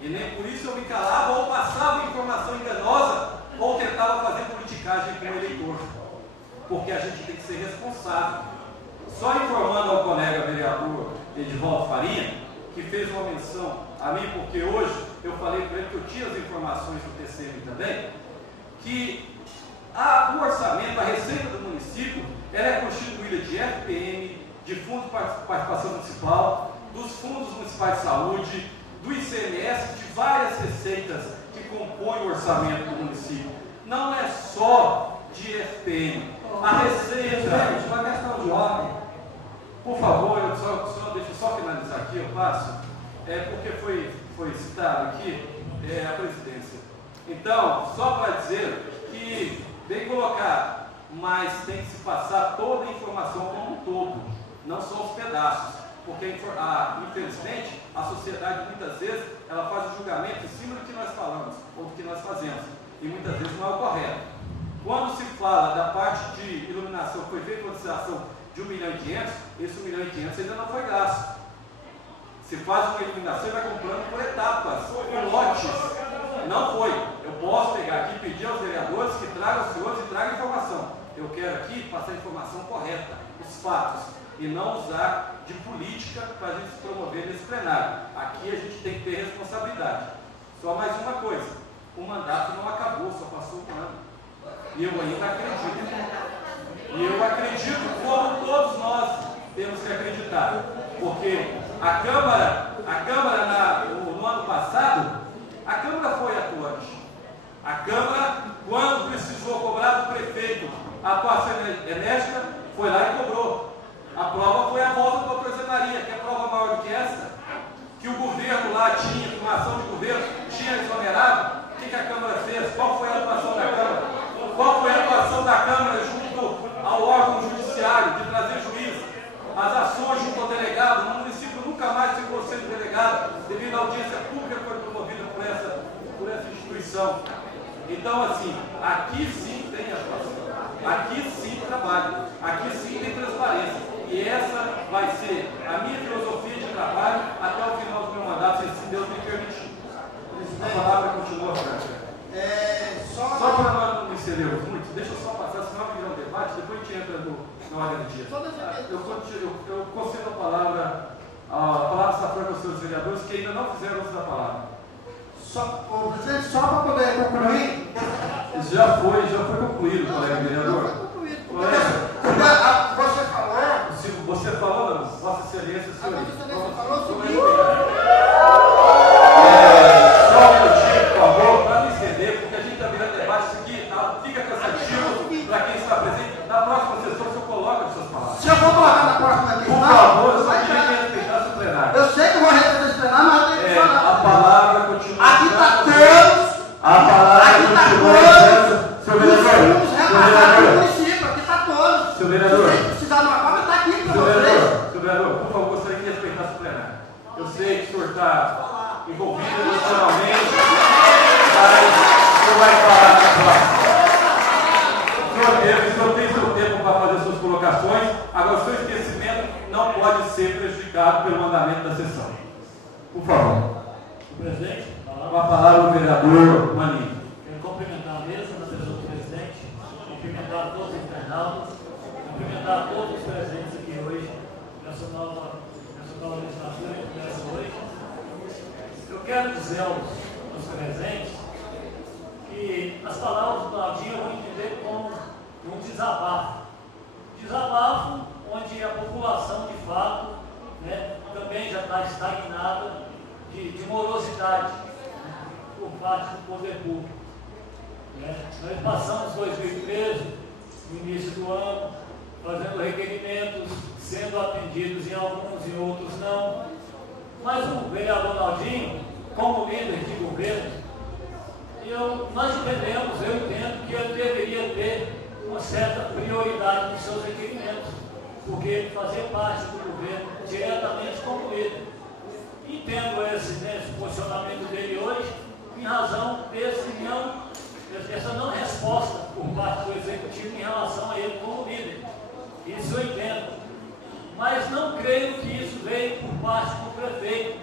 E nem por isso eu me calava ou passava informação enganosa ou tentava fazer politicagem com o eleitor. Porque a gente tem que ser responsável. Só informando ao colega vereador Edivaldo Farinha, que fez uma menção a mim, porque hoje eu falei para ele que eu tinha as informações do TCM também, que o orçamento, a receita do município, ela é constituída de FPM, de Fundo de Participação Municipal, dos Fundos Municipais de Saúde, do ICMS, de várias receitas que compõem o orçamento do município. Não é só de FPM. A receita... Uma questão de ordem. Por favor, deixa eu só finalizar aqui, eu passo. Porque foi citado aqui a presidência. Então, só para dizer que bem colocado, mas tem que se passar toda a informação como um todo, não só os pedaços. Porque, infelizmente, a sociedade muitas vezes ela faz o julgamento em cima do que nós falamos ou do que nós fazemos. E muitas vezes não é o correto. Quando se fala da parte de iluminação, foi feita uma licitação de 1,5 milhão, esse 1,5 milhão ainda não foi gasto. Se faz uma iluminação e vai comprando por etapas, por lotes. Não foi. Eu posso pegar aqui e pedir aos vereadores que tragam aos senhores e tragam informação. Eu quero aqui passar a informação correta, os fatos, e não usar de política para a gente se promover nesse plenário. Aqui a gente tem que ter responsabilidade. Só mais uma coisa, o mandato não acabou, só passou um ano. E eu ainda acredito. E eu acredito como todos nós temos que acreditar. Porque a Câmara no ano passado, a Câmara foi atuante. A Câmara, quando precisou cobrar do prefeito a atuação enérgica, foi lá e cobrou. A prova foi a volta da torcenaria, que é prova maior do que essa, que o governo lá tinha, com a ação de governo, tinha exonerado. O que a Câmara fez? Qual foi a atuação da Câmara? Qual foi a atuação da Câmara junto ao órgão judiciário de trazer juiz? As ações junto ao delegado, no município nunca mais ficou sendo delegado, devido à audiência pública que foi promovida por essa instituição. Então, assim, aqui sim tem atuação, aqui sim trabalho, aqui sim tem transparência. E essa vai ser a minha filosofia de trabalho até o final do meu mandato, se Deus me permitir. A palavra continua, Franca. Só para não me excedermos muito, deixa eu só passar, senão vai virar um debate, depois a gente entra na ordem do dia. Eu concedo a palavra está franca aos seus vereadores que ainda não fizeram uso da palavra. Presidente, só para poder concluir. Já foi concluído, colega vereador. Você falou. Se você falou, Vossa Excelência, senhor. Vossa Excelência falou sobre Só um minutinho, por favor, para me estender, porque a gente está virando debate, isso aqui fica cansativo para quem está presente. Na próxima sessão, o senhor coloca as suas palavras. Se eu vou colocar na próxima questão, por favor, eu só queria que respeitasse o plenário. Eu sei que eu vou respeitar esse plenário, mas eu tenho que falar. A palavra continua. Aqui está todos. A palavra continua. Seu vereador. Aqui está todos. Seu vereador. Se precisar de uma palavra, está aqui para vocês. vocês. Seu vereador, por favor, gostaria que respeitasse o plenário. sei que o senhor está envolvido emocionalmente, mas o senhor vai falar na próxima. O senhor tem seu tempo para fazer suas colocações, agora o seu esquecimento não pode ser prejudicado pelo mandamento da sessão. Por favor. Presidente, com a palavra o vereador Maninho. Quero cumprimentar a mesa, na pessoa do presidente, cumprimentar todos os internautas, cumprimentar todos os presentes aqui hoje, nessa nova legislatura que começa hoje. Eu quero dizer aos presentes que as palavras do Claudinho eu vou entender como um desabafo. Desabafo onde a população, de fato, né, também já está estagnada de morosidade, né, por parte do poder público. Né. Nós passamos 2013, no início do ano, fazendo requerimentos, sendo atendidos em alguns e outros não. Mas o vereador Naldinho, como líder de governo, nós entendemos, eu entendo que ele deveria ter uma certa prioridade nos seus requerimentos, porque ele fazia parte do governo diretamente como líder. Entendo esse posicionamento dele hoje em razão dessa não resposta por parte do Executivo em relação a ele como líder. Isso eu entendo. Mas não creio que isso veio por parte do prefeito.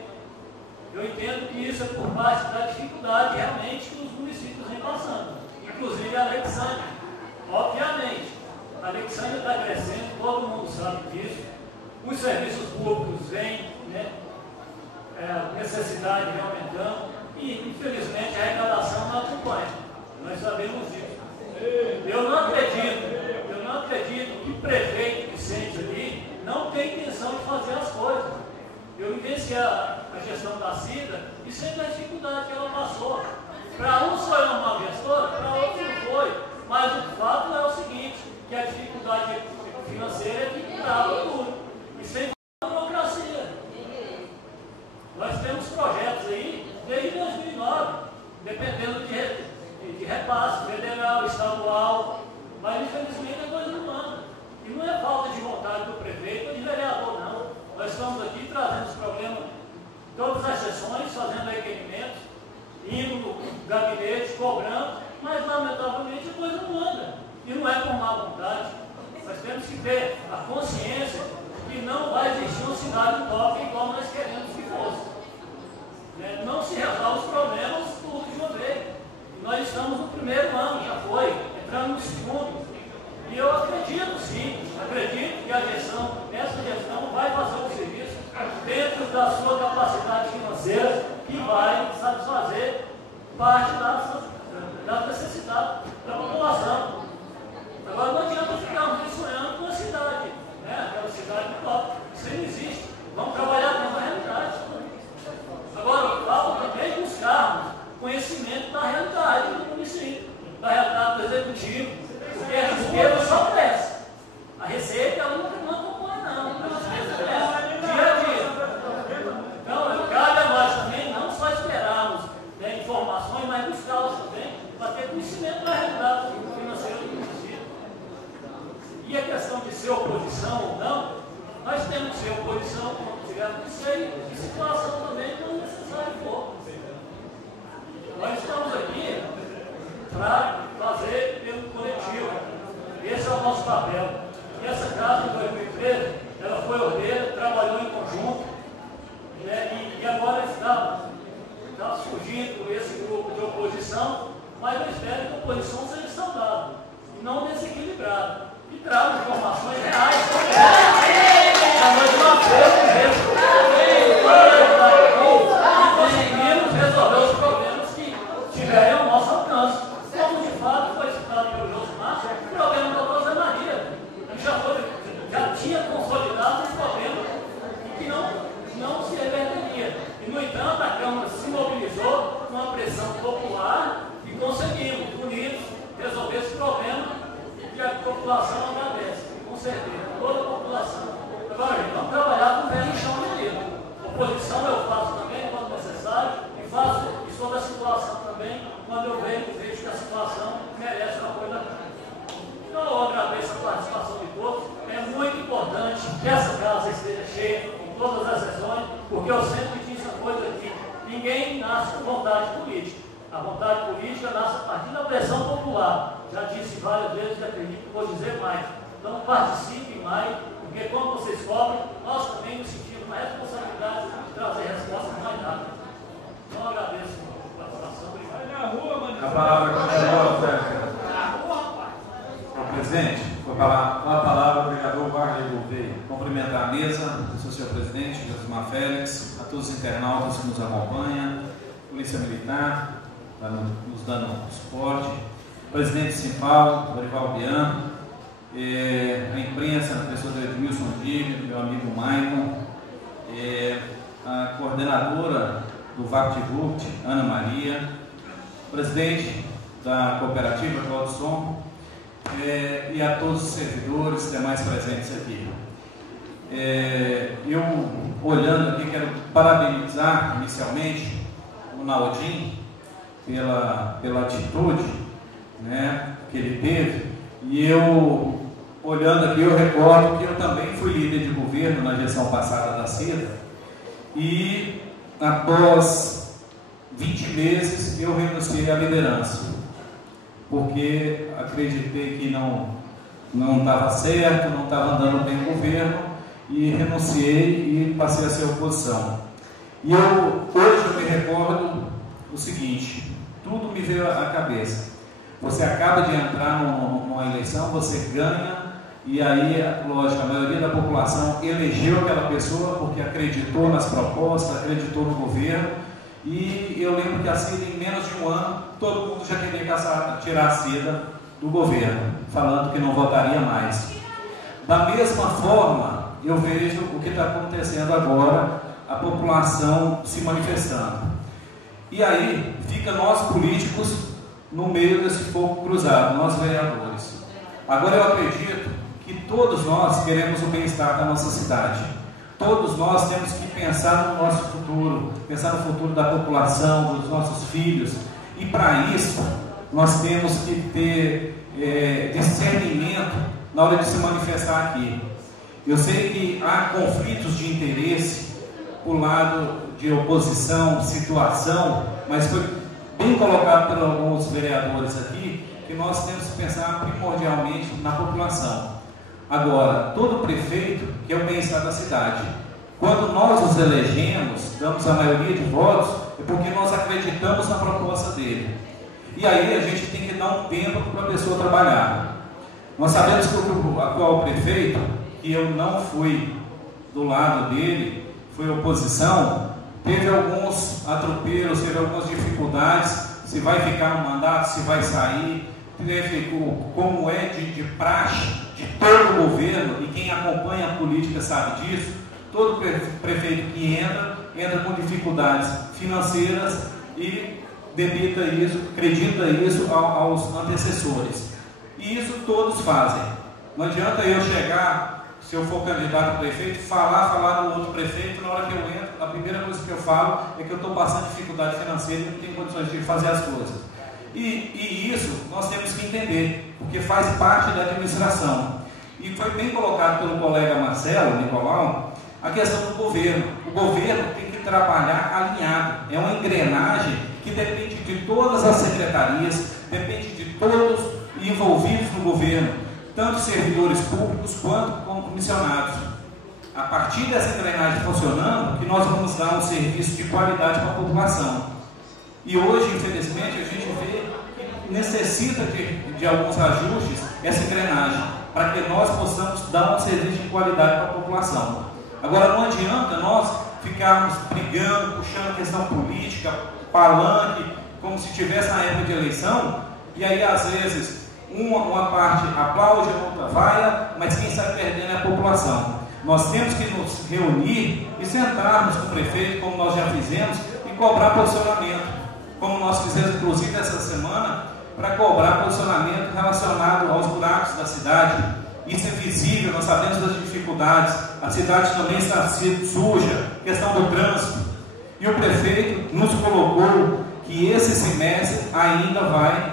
Eu entendo que isso é por parte da dificuldade realmente que os municípios vêm passando, inclusive a Alexandria. Obviamente, a Alexandria está crescendo, todo mundo sabe disso. Os serviços públicos vêm, né, a necessidade vem aumentando e, infelizmente, a arrecadação não acompanha. Nós sabemos disso. Eu não acredito que o prefeito Vicente ali não tem intenção de fazer as coisas. Eu vivenciei a gestão da Cida e sei da dificuldade que ela passou. Para um foi uma má gestora, para outro não foi. Mas o fato é o seguinte, que a dificuldade financeira é que trava tudo. E sem burocracia. Nós temos projetos aí desde 2009, dependendo de repasse federal, estadual, mas infelizmente a coisa não anda. E não é falta de vontade do prefeito ou de vereador, não. Nós estamos aqui trazendo os problemas, todas as sessões, fazendo requerimentos, indo no gabinete, cobrando, mas lamentavelmente a coisa não anda. E não é por má vontade. Nós temos que ter a consciência que não vai existir uma cidade top igual nós queremos que fosse. Né? Não se resolve os problemas tudo de uma vez. E nós estamos no primeiro ano, já foi, entrando no segundo. E eu acredito sim, acredito que essa gestão vai fazer o serviço dentro da sua capacidade financeira que vai satisfazer parte das necessidades da população. Agora não adianta ficarmos sonhando com a cidade, né? Aquela cidade top. Isso não existe. Vamos trabalhar com a realidade. Agora, falta também buscarmos conhecimento da realidade do município, da realidade do executivo. Porque a despesa só cresce. A receita não acompanha, não. A despesa cresce dia a dia. Então, cabe a nós também não só esperarmos, né, informações, mas buscá-las também para ter conhecimento da realidade financeira do município. E a questão de ser oposição ou não, nós temos que ser oposição quando tivermos que ser, e situação também quando necessário for. Nós estamos aqui para fazer pelo coletivo. Esse é o nosso papel. E essa casa, em 2013, ela foi ordeira, trabalhou em conjunto, né, e agora está surgindo esse grupo de oposição, mas eu espero que a oposição seja saudável e não desequilibrada. E traga informações reais para nós não termos e conseguirmos resolver os problemas que tiverem ao nosso alcance. Como de fato foi citado pelo Josimar, o problema da Rosa Maria. Já tinha consolidado esse problema e que não se reverteria. E, no entanto, a Câmara se mobilizou com uma pressão popular e conseguimos, unidos, resolver esse problema e a população agradece, com certeza, toda a população. Agora, gente, vamos trabalhar com o pé no chão mesmo. Oposição eu faço também quando necessário e sou da situação também quando eu vejo que a situação merece uma coisa. Então, eu agradeço a participação de todos. É muito importante que essa casa esteja cheia em todas as sessões, porque eu sempre disse ninguém nasce com vontade política. A vontade política nasce a partir da pressão popular. Já disse várias vezes e acredito que vou dizer mais. Então participem mais, porque quando vocês cobram, nós também nos sentimos uma responsabilidade de trazer respostas mais rápidas. Então agradeço a participação. A palavra continua, presidente, com a palavra o vereador Varley Gouveia. Cumprimentar a mesa, o senhor presidente, Josimar Félix, a todos os internautas que nos acompanham, Polícia Militar, está nos dando suporte, presidente Simpal, Dorival Bian, a imprensa, a pessoa do Edmilson Digo, meu amigo Maicon, a coordenadora do VaptVupt, Ana Maria, presidente da cooperativa, Claudson, e a todos os servidores demais presentes aqui. Eu, olhando aqui, quero parabenizar inicialmente o Naldin pela atitude, né, que ele teve, e eu, olhando aqui, eu recordo que eu também fui líder de governo na gestão passada da CIDA, e após 20 meses eu renunciei à liderança, porque acreditei que não estava certo, não estava andando bem o governo, e renunciei e passei a ser oposição. E hoje eu me recordo o seguinte, tudo me veio à cabeça. Você acaba de entrar numa eleição, você ganha, e aí, lógico, a maioria da população elegeu aquela pessoa porque acreditou nas propostas, acreditou no governo, e eu lembro que a CIDA, em menos de um ano, todo mundo já queria tirar a CIDA do governo, falando que não votaria mais. Da mesma forma, eu vejo o que está acontecendo agora, a população se manifestando. E aí, fica nós políticos no meio desse fogo cruzado, nós vereadores. Agora eu acredito que todos nós queremos o bem-estar da nossa cidade. Todos nós temos que pensar no nosso futuro, pensar no futuro da população, dos nossos filhos. E para isso, nós temos que ter discernimento na hora de se manifestar aqui. Eu sei que há conflitos de interesse por lado de oposição, situação, mas foi bem colocado por alguns vereadores aqui, que nós temos que pensar primordialmente na população. Agora, todo prefeito quer o bem-estar da cidade. Quando nós os elegemos, damos a maioria de votos, é porque nós acreditamos na proposta dele. E aí a gente tem que dar um tempo para a pessoa trabalhar. Nós sabemos que o atual prefeito, que eu não fui do lado dele, foi oposição, teve alguns atropelos, teve algumas dificuldades, se vai ficar no mandato, se vai sair, como é de praxe de todo o governo, e quem acompanha a política sabe disso, todo prefeito que entra com dificuldades financeiras e acredita isso aos antecessores. E isso todos fazem. Não adianta eu chegar, se eu for candidato a prefeito, falar no outro prefeito, na hora que eu entro, a primeira coisa que eu falo é que eu estou passando dificuldade financeira e não tenho condições de fazer as coisas. E isso nós temos que entender, porque faz parte da administração. E foi bem colocado pelo colega Marcelo Nicolau a questão do governo. O governo tem que trabalhar alinhado. É uma engrenagem que depende de todas as secretarias, depende de todos envolvidos no governo, tanto servidores públicos quanto comissionados. A partir dessa engrenagem funcionando, que nós vamos dar um serviço de qualidade para a população. E hoje, infelizmente, a gente vê que necessita de alguns ajustes essa engrenagem, para que nós possamos dar um serviço de qualidade para a população. Agora, não adianta nós ficarmos brigando, puxando questão política, palanque, como se estivesse na época de eleição, e aí, às vezes, uma parte aplaude, a outra vaia, mas quem sai perdendo é a população. Nós temos que nos reunir e sentarmos com o prefeito, como nós já fizemos, e cobrar posicionamento, como nós fizemos, inclusive, essa semana, para cobrar posicionamento relacionado aos buracos da cidade. Isso é visível, nós sabemos das dificuldades, a cidade também está suja, questão do trânsito, e o prefeito nos colocou que esse semestre ainda vai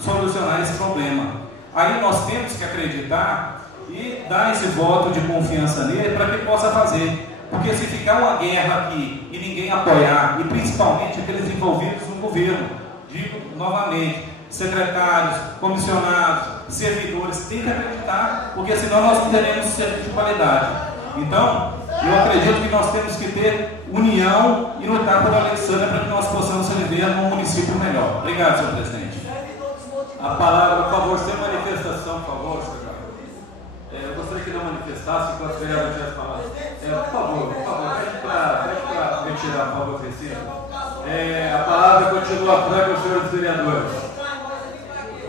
solucionar esse problema. Aí nós temos que acreditar e dar esse voto de confiança nele para que possa fazer. Porque se ficar uma guerra aqui e ninguém apoiar, e principalmente aqueles envolvidos no governo, digo novamente, secretários, comissionados, servidores, tem que acreditar, porque senão nós não teremos serviço de qualidade. Então, eu acredito que nós temos que ter união e lutar por Alexandria para que nós possamos viver num município melhor. Obrigado, senhor presidente. A palavra, por favor, sem manifestação, por favor, senhor. Eu gostaria que não manifestasse enquanto o vereador tivesse falado. Por favor, pede para retirar, por favor, Cecília. A palavra continua franca aos senhores vereadores.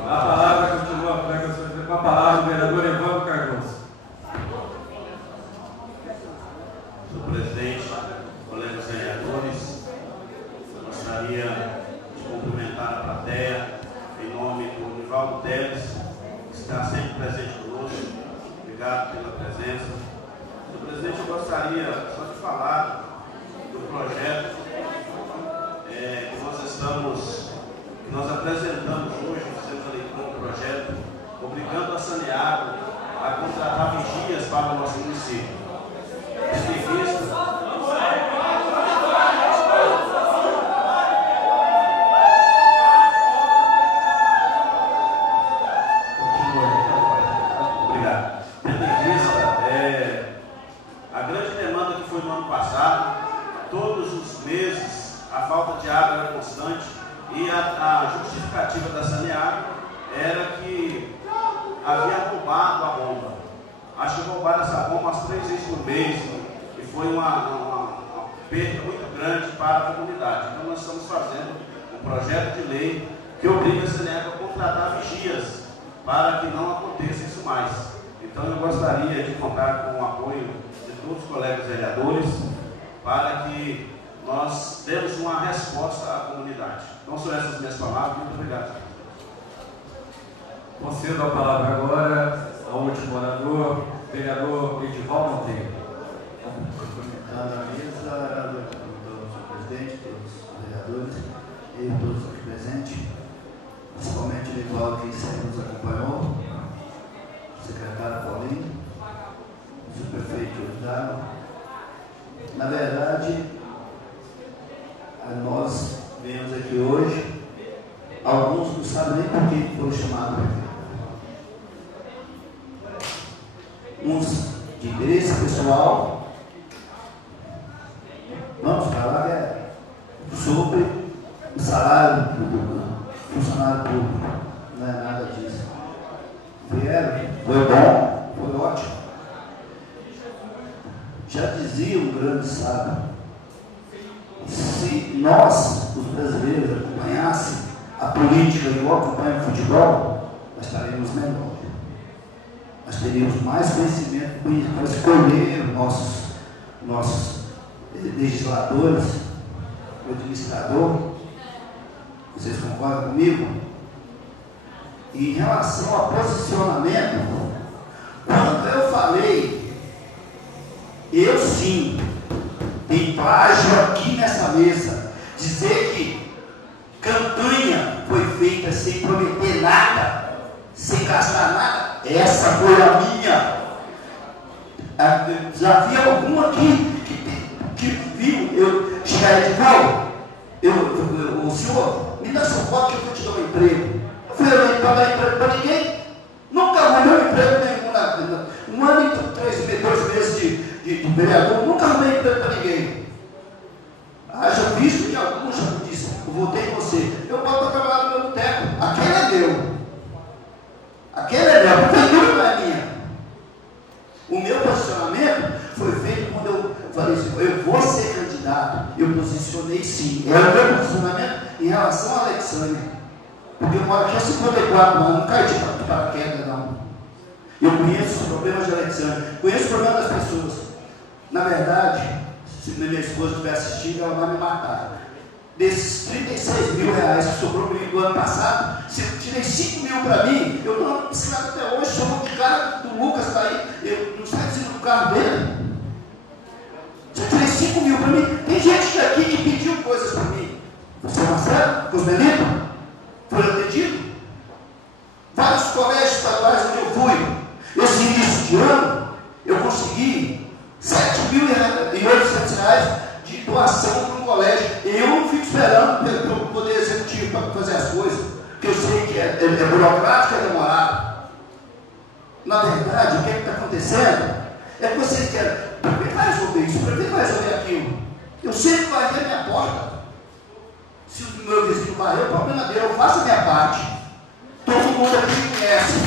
A palavra continua franca aos senhores vereadores. Com a palavra, o vereador Evandro Cardoso. Senhor presidente, colegas vereadores, eu gostaria de cumprimentar a plateia em nome do Nivaldo Teles, que está sempre presente conosco. Obrigado pela presença. Senhor presidente, eu gostaria só de falar do projeto que nós apresentamos hoje, fizemos a leitura do projeto, obrigando a Saneago a contratar vigias para o nosso município. A grande demanda que foi no ano passado, todos os meses a falta de água era constante e a justificativa da Saneago era que havia roubado a bomba. Acho que roubaram essa bomba umas 3 vezes por mês e foi uma perda muito grande para a comunidade. Então nós estamos fazendo um projeto de lei que obriga a Saneago a contratar vigias para que não aconteça isso mais. Então eu gostaria de contar com o apoio de todos os colegas vereadores para que nós demos uma resposta à comunidade. Então são essas minhas palavras. Muito obrigado. Concedo a palavra agora ao último orador, vereador Edivaldo Monteiro. Cumprimentando a mesa, do senhor presidente, todos os vereadores e todos aqui presentes, principalmente o Edivaldo que sempre nos acompanhou, o secretário Paulinho, o subprefeito Osdado. Na verdade, nós viemos aqui hoje, alguns não sabem nem por que foram chamados aqui. Uns de interesse pessoal, vamos falar sobre o salário do funcionário público, não é nada disso. Vieram, foi bom, foi ótimo. Já dizia um grande sábio, se nós, os brasileiros, acompanhássemos a política igual acompanha o futebol, nós estaremos melhor. Nós teríamos mais conhecimento para escolher nossos legisladores, o administrador. Vocês concordam comigo? E em relação ao posicionamento, quando eu falei, eu sim, tem plágio aqui nessa mesa, dizer que campanha foi feita sem prometer nada, sem gastar nada, essa foi a minha. Já havia algum aqui que viu eu chegar e dizer, o senhor, me dá seu voto que eu vou te dar um emprego. Eu fui para dar emprego para ninguém, nunca arrumei emprego nenhum, 1 ano e 2 meses de vereador, nunca arrumei emprego para ninguém. Haja visto que alguns já me disseram, eu votei em você, eu boto a trabalhar no meu boteco, aquele é meu. Aquele é meu, a prefeitura não é minha. O meu posicionamento foi feito quando eu falei assim, eu vou ser candidato. Eu posicionei sim. Era o meu posicionamento em relação a Alexandria. Porque eu moro aqui há 54 anos, não caí de paraquedas, não. Eu conheço os problemas de Alexandria, conheço os problemas das pessoas. Na verdade, se minha esposa estiver assistindo, ela vai me matar. Desses 36 mil reais que sobrou para mim do ano passado, se eu tirei 5 mil para mim, eu não ando bicicleta até hoje, sou de cara do Lucas, está aí, eu não sei dizer do carro dele. Se eu tirei 5 mil para mim, tem gente aqui que pediu coisas para mim. Você Marcelo, Cosmelito, foi atendido. Vários colégios estaduais onde eu fui, esse início de ano, eu consegui R$7.000 esperando pelo Poder Executivo para fazer as coisas, que eu sei que é burocrático, é demorado. Na verdade, o que está acontecendo é que vocês querem, o prefeito vai resolver isso, o prefeito vai resolver aquilo. Eu sempre vai ter a minha porta. Se o meu vizinho vai, o problema dele, eu faço a minha parte. Todo mundo aqui me conhece.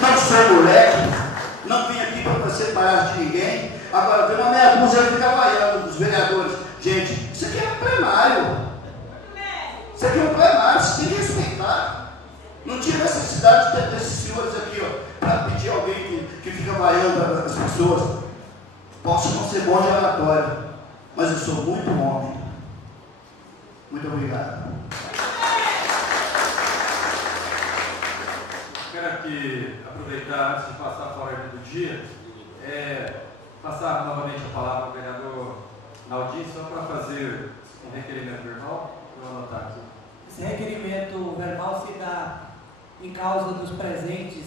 Não sou moleque, não vim aqui para ser palhaço de ninguém. Agora, tem uma meia dúzia que fica vaiando dos vereadores. Gente, isso aqui é um plenário. Isso aqui é um plenário, você tem que respeitar. Não tinha necessidade de ter desses senhores aqui, para pedir alguém que fica vaiando as pessoas. Posso não ser bom de oratória, mas eu sou muito homem. Muito obrigado. Quero aqui aproveitar, antes de passar para a ordem do dia, passar novamente a palavra ao vereador Naldin, só para fazer um requerimento verbal. Vou anotar aqui. Esse requerimento verbal se dá em causa dos presentes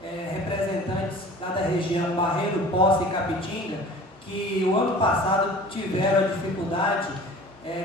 representantes lá da região Barreiro, Poça e Capitinga, que o ano passado tiveram a dificuldade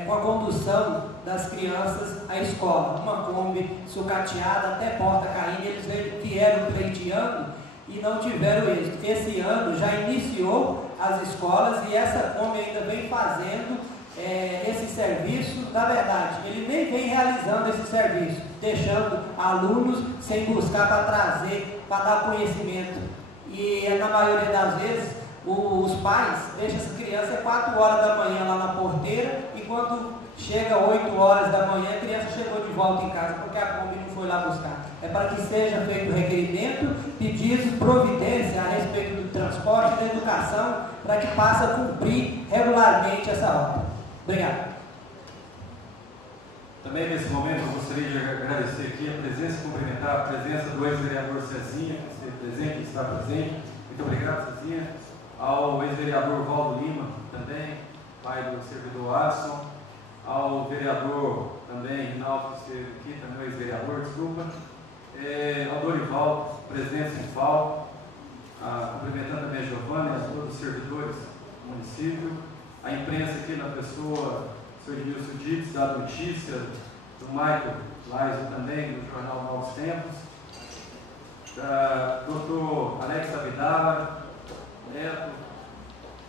com a condução das crianças à escola. Uma Kombi sucateada até porta caindo, eles vieram pleiteando e não tiveram êxito. Esse ano já iniciou as escolas e essa Kombi ainda vem fazendo esse serviço. Na verdade, ele nem vem realizando esse serviço, deixando alunos sem buscar para trazer, para dar conhecimento. E na maioria das vezes, os pais deixam as crianças 4 horas da manhã lá na porteira e quando chega 8 horas da manhã, a criança chegou de volta em casa porque a Kombi não foi lá buscar. É para que seja feito o requerimento, pedido, providência a respeito do transporte e da educação, para que passe a cumprir regularmente essa ordem. Obrigado. Também nesse momento eu gostaria de agradecer aqui a presença e cumprimentar a presença do ex-vereador Cezinha, que está presente. Muito obrigado, Cezinha. Ao ex-vereador Valdo Lima, também, pai do servidor Alisson. Ao vereador também, Rinaldo, que esteve aqui, também ex-vereador, desculpa. Ao Dorival, presidente Sinfal. Cumprimentando também a Giovana e a todos os servidores do município. A imprensa aqui na pessoa do Sr. Edmilson Dites, da notícia, do Michael Laiso também, do jornal Novos Tempos, da Dr. Alex Abdala, neto,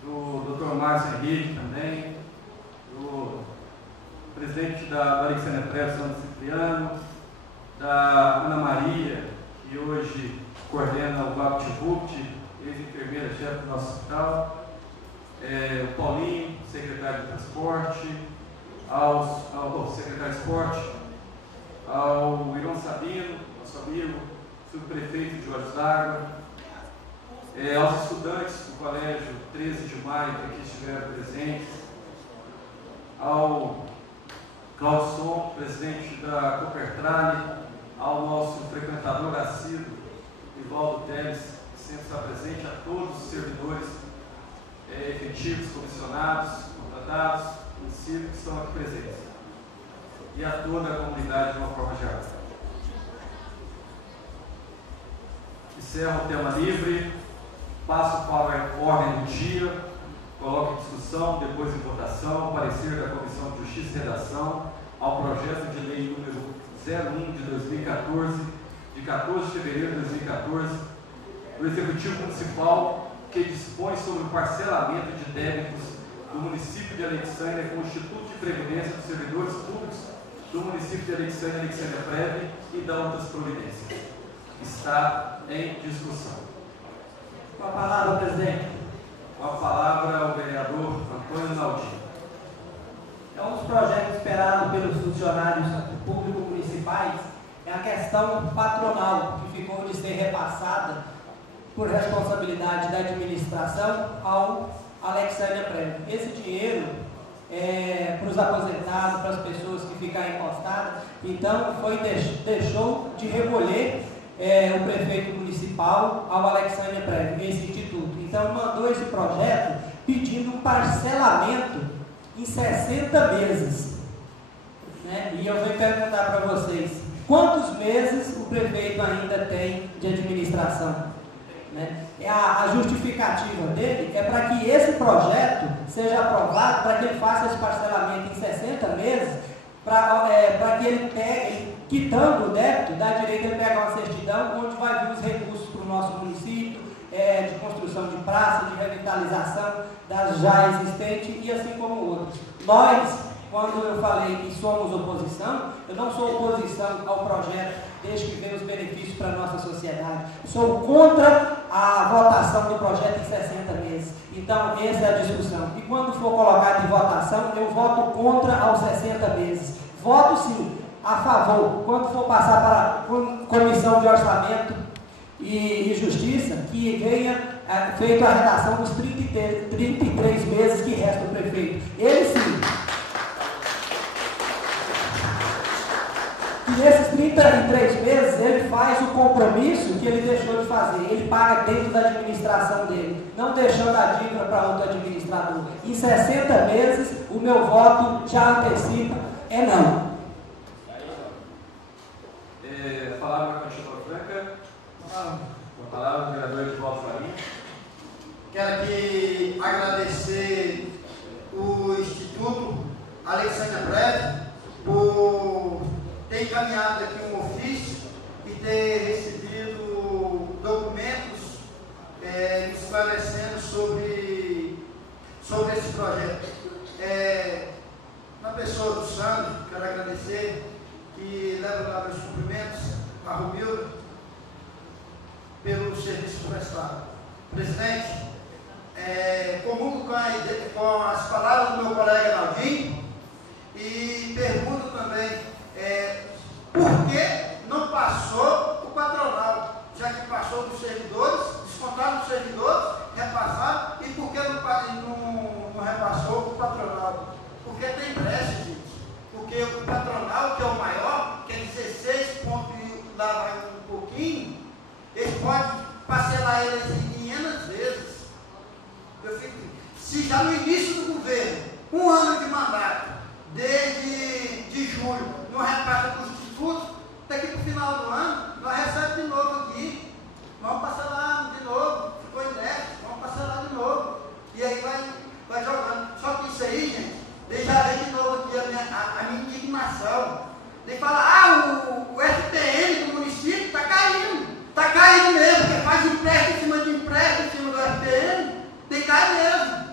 do Dr. Márcio Henrique também, do presidente da Alexandre Pré, Santo Cipriano, da Ana Maria, que hoje coordena o VaptVupt, ex-enfermeira-chefe do nosso hospital, o Paulinho, secretário de Transporte, ao secretário de Esporte, ao Irão Sabino, nosso amigo, subprefeito de Olhos d'Água, aos estudantes do Colégio 13 de Maio que aqui estiveram presentes, ao Claudson, presidente da Copertrale, ao nosso frequentador assíduo, Ivaldo Teles, que sempre está presente, a todos os servidores efetivos, comissionados, contratados, municípios que estão aqui presentes, e a toda a comunidade de uma forma geral. Encerro o tema livre, passo para a ordem do dia, coloco em discussão, depois em votação, o parecer da Comissão de Justiça e Redação ao projeto de lei número 01 de 2014, de 14 de fevereiro de 2014, do Executivo Municipal, que dispõe sobre o parcelamento de débitos do município de Alexandria com o Instituto de Previdência dos Servidores Públicos do município de Alexandria, Alexandria Prev e da outras providências. Está em discussão. Com a palavra, presidente. Com a palavra ao vereador Antônio Naldin. É um dos projetos esperados pelos funcionários públicos municipais, é a questão patronal, que ficou de ser repassada por responsabilidade da administração ao Alexandria Prev. Esse dinheiro é para os aposentados, para as pessoas que ficaram encostadas, então deixou de recolher o prefeito municipal ao Alexandria Prev, esse instituto. Então mandou esse projeto pedindo um parcelamento em 60 meses. Né? E eu vou perguntar para vocês, quantos meses o prefeito ainda tem de administração? Né? A justificativa dele é para que esse projeto seja aprovado, para que ele faça esse parcelamento em 60 meses, para que ele pegue, quitando o débito, dá direito a ele pegar uma certidão onde vai vir os recursos para o nosso município, de construção de praça, de revitalização das já existentes e assim como outros. Nós, quando eu falei que somos oposição, eu não sou oposição ao projeto desde que venha os benefícios para a nossa sociedade. Sou contra a votação do projeto em 60 meses. Então, essa é a discussão. E quando for colocado em votação, eu voto contra aos 60 meses. Voto sim, a favor. Quando for passar para a Comissão de Orçamento e Justiça, que venha feita a redação dos 33 meses que resta o prefeito. Ele sim. E nesses 33 meses, ele faz o compromisso que ele deixou de fazer. Ele paga dentro da administração dele, não deixando a dívida para outro administrador. Em 60 meses, o meu voto, já antecipo, é não. A palavra continua franca. A palavra do vereador Edivaldo Farinha. Quero aqui agradecer o Instituto Alexandre Prévio por ter encaminhado aqui um ofício e ter recebido documentos esclarecendo sobre esse projeto. Na pessoa do Sandro, quero agradecer, que leva lá meus cumprimentos a Romilda pelo serviço prestado. Presidente, comungo com as palavras do meu colega Naldinho e pergunto também por que não passou o patronal, já que passou dos servidores, descontaram dos servidores, repassaram, e por que não repassou o patronal? Porque tem brecha, gente. Porque o patronal, que é o maior, que é 16 pontos e lá vai um pouquinho, eles podem parcelar eles em 500 vezes. Se já no início do governo, um ano de mandato, desde julho, não repassa para o Instituto, daqui para o final do ano, nós recebemos de novo aqui. Vamos parcelar de novo, ficou em déficit, vamos parcelar de novo. E aí vai jogando. Só que isso aí, gente, deixa eu ver de novo aqui a minha indignação. Tem que falar, o FPM do município está caindo. Está caindo mesmo, porque faz empréstimo em cima de empréstimo em cima do FPM, tem que cair mesmo.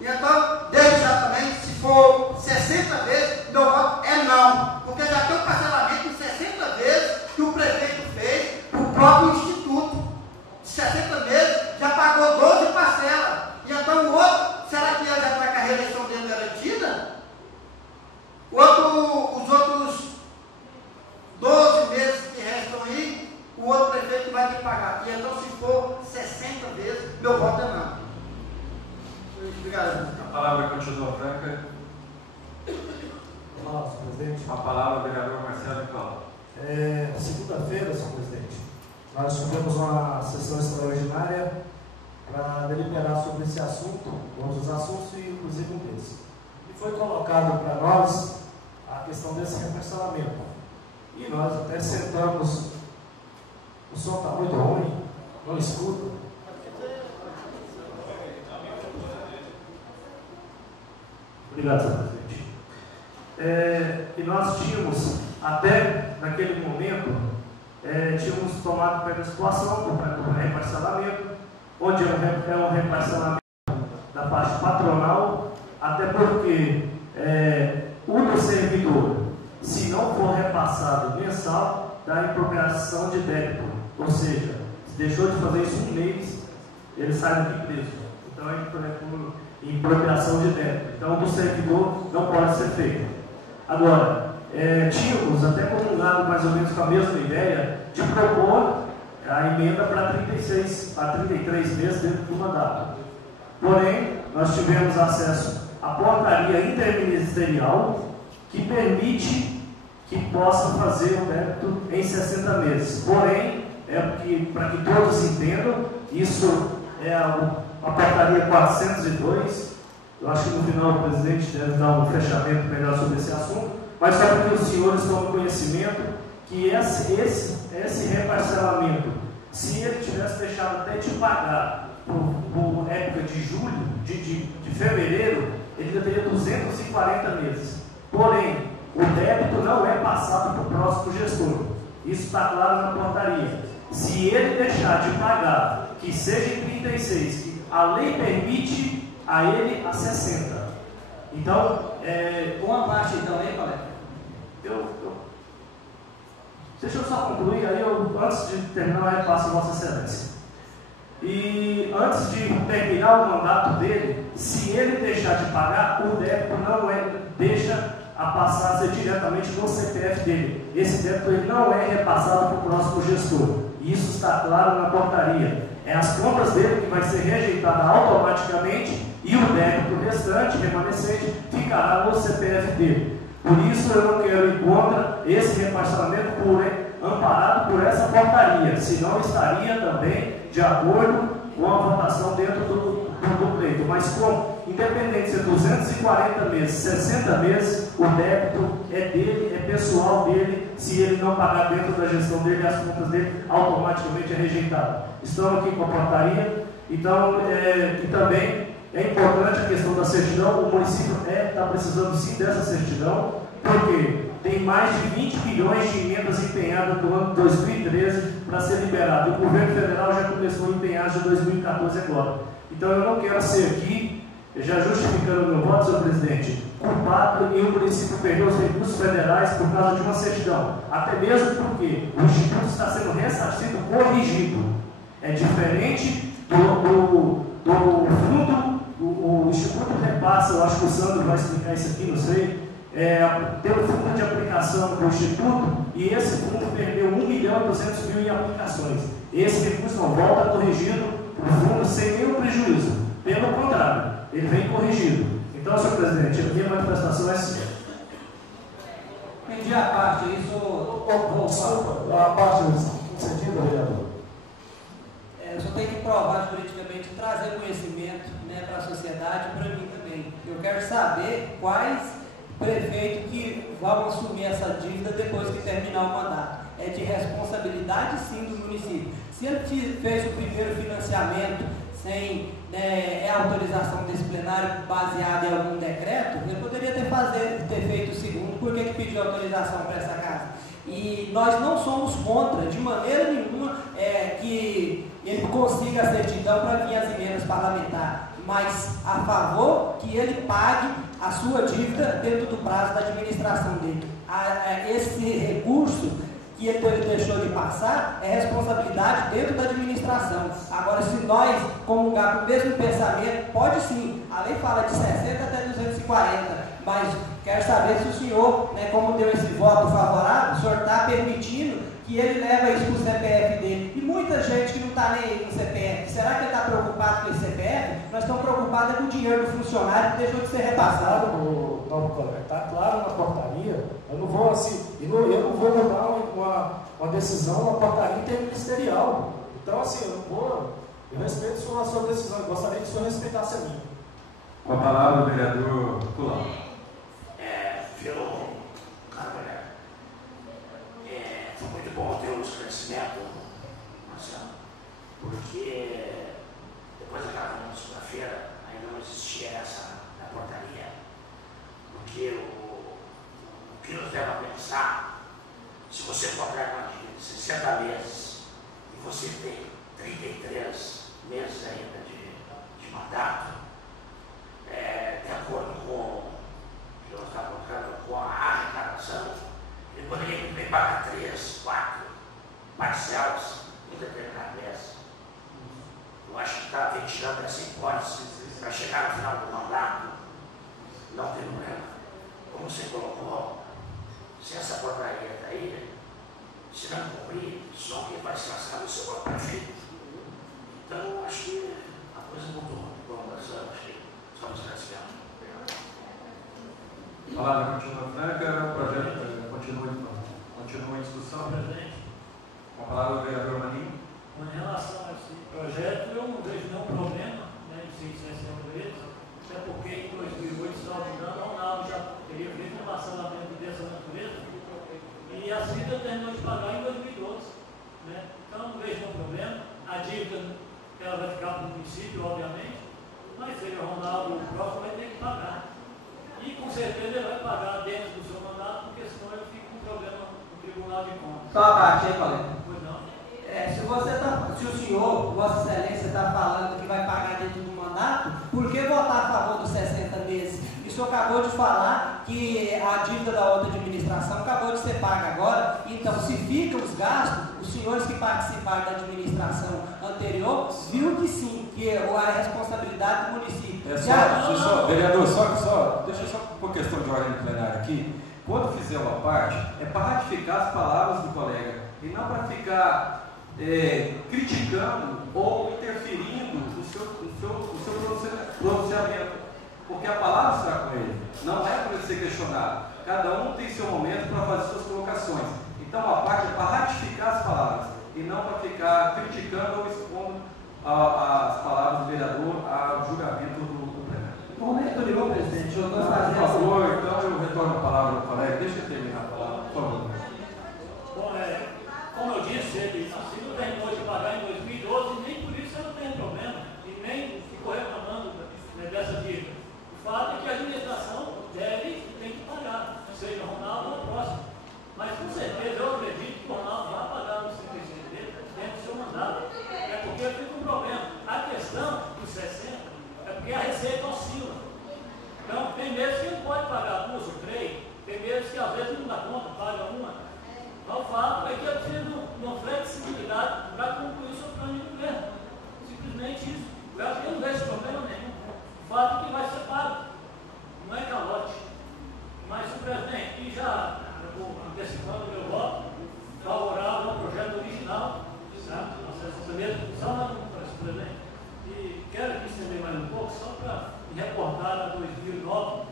E então, desde já também, se for 60 vezes, meu voto é não. Porque já tem um parcelamento de 60 vezes que o prefeito fez para o próprio Instituto. 60 meses, já pagou 12 parcelas. E então o outro, será que ele já está com a reeleição dele garantida? Os outros 12 meses que restam aí, o outro prefeito vai ter que pagar. E então, se for 60 vezes, meu voto é não. Obrigado. A palavra continua franca. Olá, senhor presidente. A palavra ao vereador Marcelo Cláudio. Segunda-feira, senhor presidente, nós tivemos uma sessão extraordinária para deliberar sobre esse assunto, outros assuntos, e inclusive um desses. E foi colocado para nós a questão desse reparcelamento. E nós até sentamos, o som está muito ruim, não escuta. Obrigado, senhor presidente. E nós tínhamos, até naquele momento, tínhamos tomado pela situação do reparcelamento, onde é um reparcelamento da parte patronal, até porque o do servidor, se não for repassado mensal, dá impropriação de débito. Ou seja, se deixou de fazer isso um mês, ele sai daqui preso. Então é por impropriação de débito. Então, do servidor não pode ser feito. Agora, tínhamos até comungado mais ou menos com a mesma ideia de propor a emenda para 33 meses dentro do mandato. Porém, nós tivemos acesso à portaria interministerial que permite que possa fazer o débito em 60 meses. Porém, para que todos entendam, isso é a portaria 402, eu acho que no final o presidente deve dar um fechamento melhor sobre esse assunto, mas só para que os senhores tomem conhecimento que esse reparcelamento, se ele tivesse deixado até de pagar por época de julho, de fevereiro, ele teria 240 meses. Porém, o débito não é passado para o próximo gestor. Isso está claro na portaria. Se ele deixar de pagar, que seja em 36, que a lei permite a ele a 60. Então, uma parte então aí, colega. Deixa eu só concluir, aí antes de terminar, eu passo a Vossa Excelência. E antes de terminar o mandato dele, se ele deixar de pagar, o débito não deixa a passar a ser diretamente no CPF dele. Esse débito ele não é repassado para o próximo gestor. Isso está claro na portaria. É as contas dele que vai ser rejeitada automaticamente e o débito restante, remanescente, ficará no CPF dele. Por isso eu não quero ir contra esse repassamento amparado por essa portaria, senão estaria também de acordo com a votação dentro do pleito. Mas independente de ser 240 meses, 60 meses, o débito é dele, é pessoal dele. Se ele não pagar dentro da gestão dele, as contas dele automaticamente é rejeitado. Estamos aqui com a portaria. Então, e também é importante a questão da certidão. O município está precisando sim dessa certidão, porque tem mais de 20 bilhões de emendas empenhadas do ano 2013 para ser liberado. O governo federal já começou a empenhar de 2014 agora. Então eu não quero ser aqui, já justificando o meu voto, senhor presidente, culpado e o município perdeu os recursos federais por causa de uma certidão. Até mesmo porque o Instituto está sendo ressarcido, corrigido. É diferente do fundo, o Instituto repassa, eu acho que o Sandro vai explicar isso aqui, não sei. Tem o fundo de aplicação do Instituto e esse fundo perdeu 1.200.000 em aplicações. Esse recurso não volta corrigido para o fundo sem nenhum prejuízo. Pelo contrário, ele vem corrigido. Então, senhor presidente, a minha manifestação é assim. Entendi a parte, isso. Desculpa, a parte concedida, vereador. Eu só tenho que provar juridicamente, trazer conhecimento, né, para a sociedade e para mim também. Eu quero saber quais prefeitos que vão assumir essa dívida depois que terminar o mandato. É de responsabilidade sim do município. Se ele fez o primeiro financiamento sem autorização desse plenário baseada em algum decreto, ele poderia ter feito o segundo. Por que pediu autorização para essa casa? E nós não somos contra, de maneira nenhuma, que ele consiga a certidão para vir as emendas parlamentares, mas a favor que ele pague a sua dívida dentro do prazo da administração dele. Esse recurso que ele deixou de passar é responsabilidade dentro da administração. Agora, se nós comungar com o mesmo pensamento, pode sim, a lei fala de 60 até 240, mas quero saber se o senhor, como deu esse voto favorável, o senhor está permitindo que ele leva isso para o CPF dele. E muita gente que não está nem aí no CPF, será que ele está preocupado com esse CPF? Nós estamos preocupados com o dinheiro do funcionário que deixou de ser repassado. Está claro na portaria. Eu não vou mudar uma decisão, uma portaria interministerial. Então, assim, eu respeito a sua decisão. Eu gostaria que o senhor respeitasse a minha. Com a palavra, o vereador Colau. Foi muito bom ter um esclarecimento, Marcelo, porque depois daquela segunda-feira ainda não existia essa portaria. Porque o que nos leva a pensar, se você contrata uma dívida de 60 meses e você tem 33 meses ainda de mandato, de acordo com a arrecadação, ele poderia muito bem pagar 3, 4 parcelas em determinado mês. Eu acho que está ventilando essa hipótese para chegar no final do mandato. Não tem problema. Como você colocou, se essa portaria está aí, se não cumprir, só quem vai se lascar no seu próprio prefeito. Então, acho que a coisa mudou. Acho que só nos esclarecendo. A palavra continua franca, o projeto continua em discussão. Com a palavra o vereador Maninho. Com relação a esse projeto, eu não vejo nenhum problema em ser licenciado por eles, até porque em 2008, se não me engano, a Ronaldo já teria feito um parcelamento dessa natureza e a CIDA terminou de pagar em 2012. Então, não vejo nenhum problema. A dívida ela vai ficar para o município, obviamente, mas ele, o Ronaldo, o próximo vai ter que pagar. E com certeza ele vai pagar dentro Tribunal de Contas. Só a parte aí, colega. Pois não. Se o senhor, Vossa Excelência, está falando que vai pagar dentro do mandato, por que votar a favor dos 60 meses? E o senhor acabou de falar que a dívida da outra administração acabou de ser paga agora, então se ficam os gastos, os senhores que participaram da administração anterior viu que sim, que é a responsabilidade do município. Vereador, deixa eu só por questão de ordem plenária aqui. Quando fizer uma parte, é para ratificar as palavras do colega e não para ficar criticando ou interferindo no seu pronunciamento. Porque a palavra está com ele, não é para ele ser questionado. Cada um tem seu momento para fazer suas colocações. Então a parte é para ratificar as palavras e não para ficar criticando ou expondo as palavras do vereador ao julgamento do plenário. Momento nenhum, presidente. Eu estou Por fazendo. favor, então eu retorno a palavra ao colega. Deixa eu terminar a palavra, por favor. Bom, como eu disse, ele assim não terminou de pagar em 2012 e nem por isso ele não tem problema. E nem ficou reclamando dessa dívida. O fato é que a administração tem que pagar, seja o Ronaldo ou a próxima. Mas com certeza eu acredito que o Ronaldo vai pagar no 56 dele dentro do seu mandato. É porque fica um problema. A questão dos 60 é porque a receita oscila. Então, tem meses que ele pode pagar 2 ou 3, tem meses que às vezes não dá conta, paga uma. Mas o fato é que ele precisa de uma flexibilidade para concluir o seu plano de governo. Simplesmente isso. Eu acho que não vejo problema nenhum. O fato é que vai ser pago. Não é calote. Mas o presidente, e já antecipando o meu voto, favorável ao projeto original, certo? Só não, presidente. E quero aqui estender mais um pouco, só para me recordar a 2009,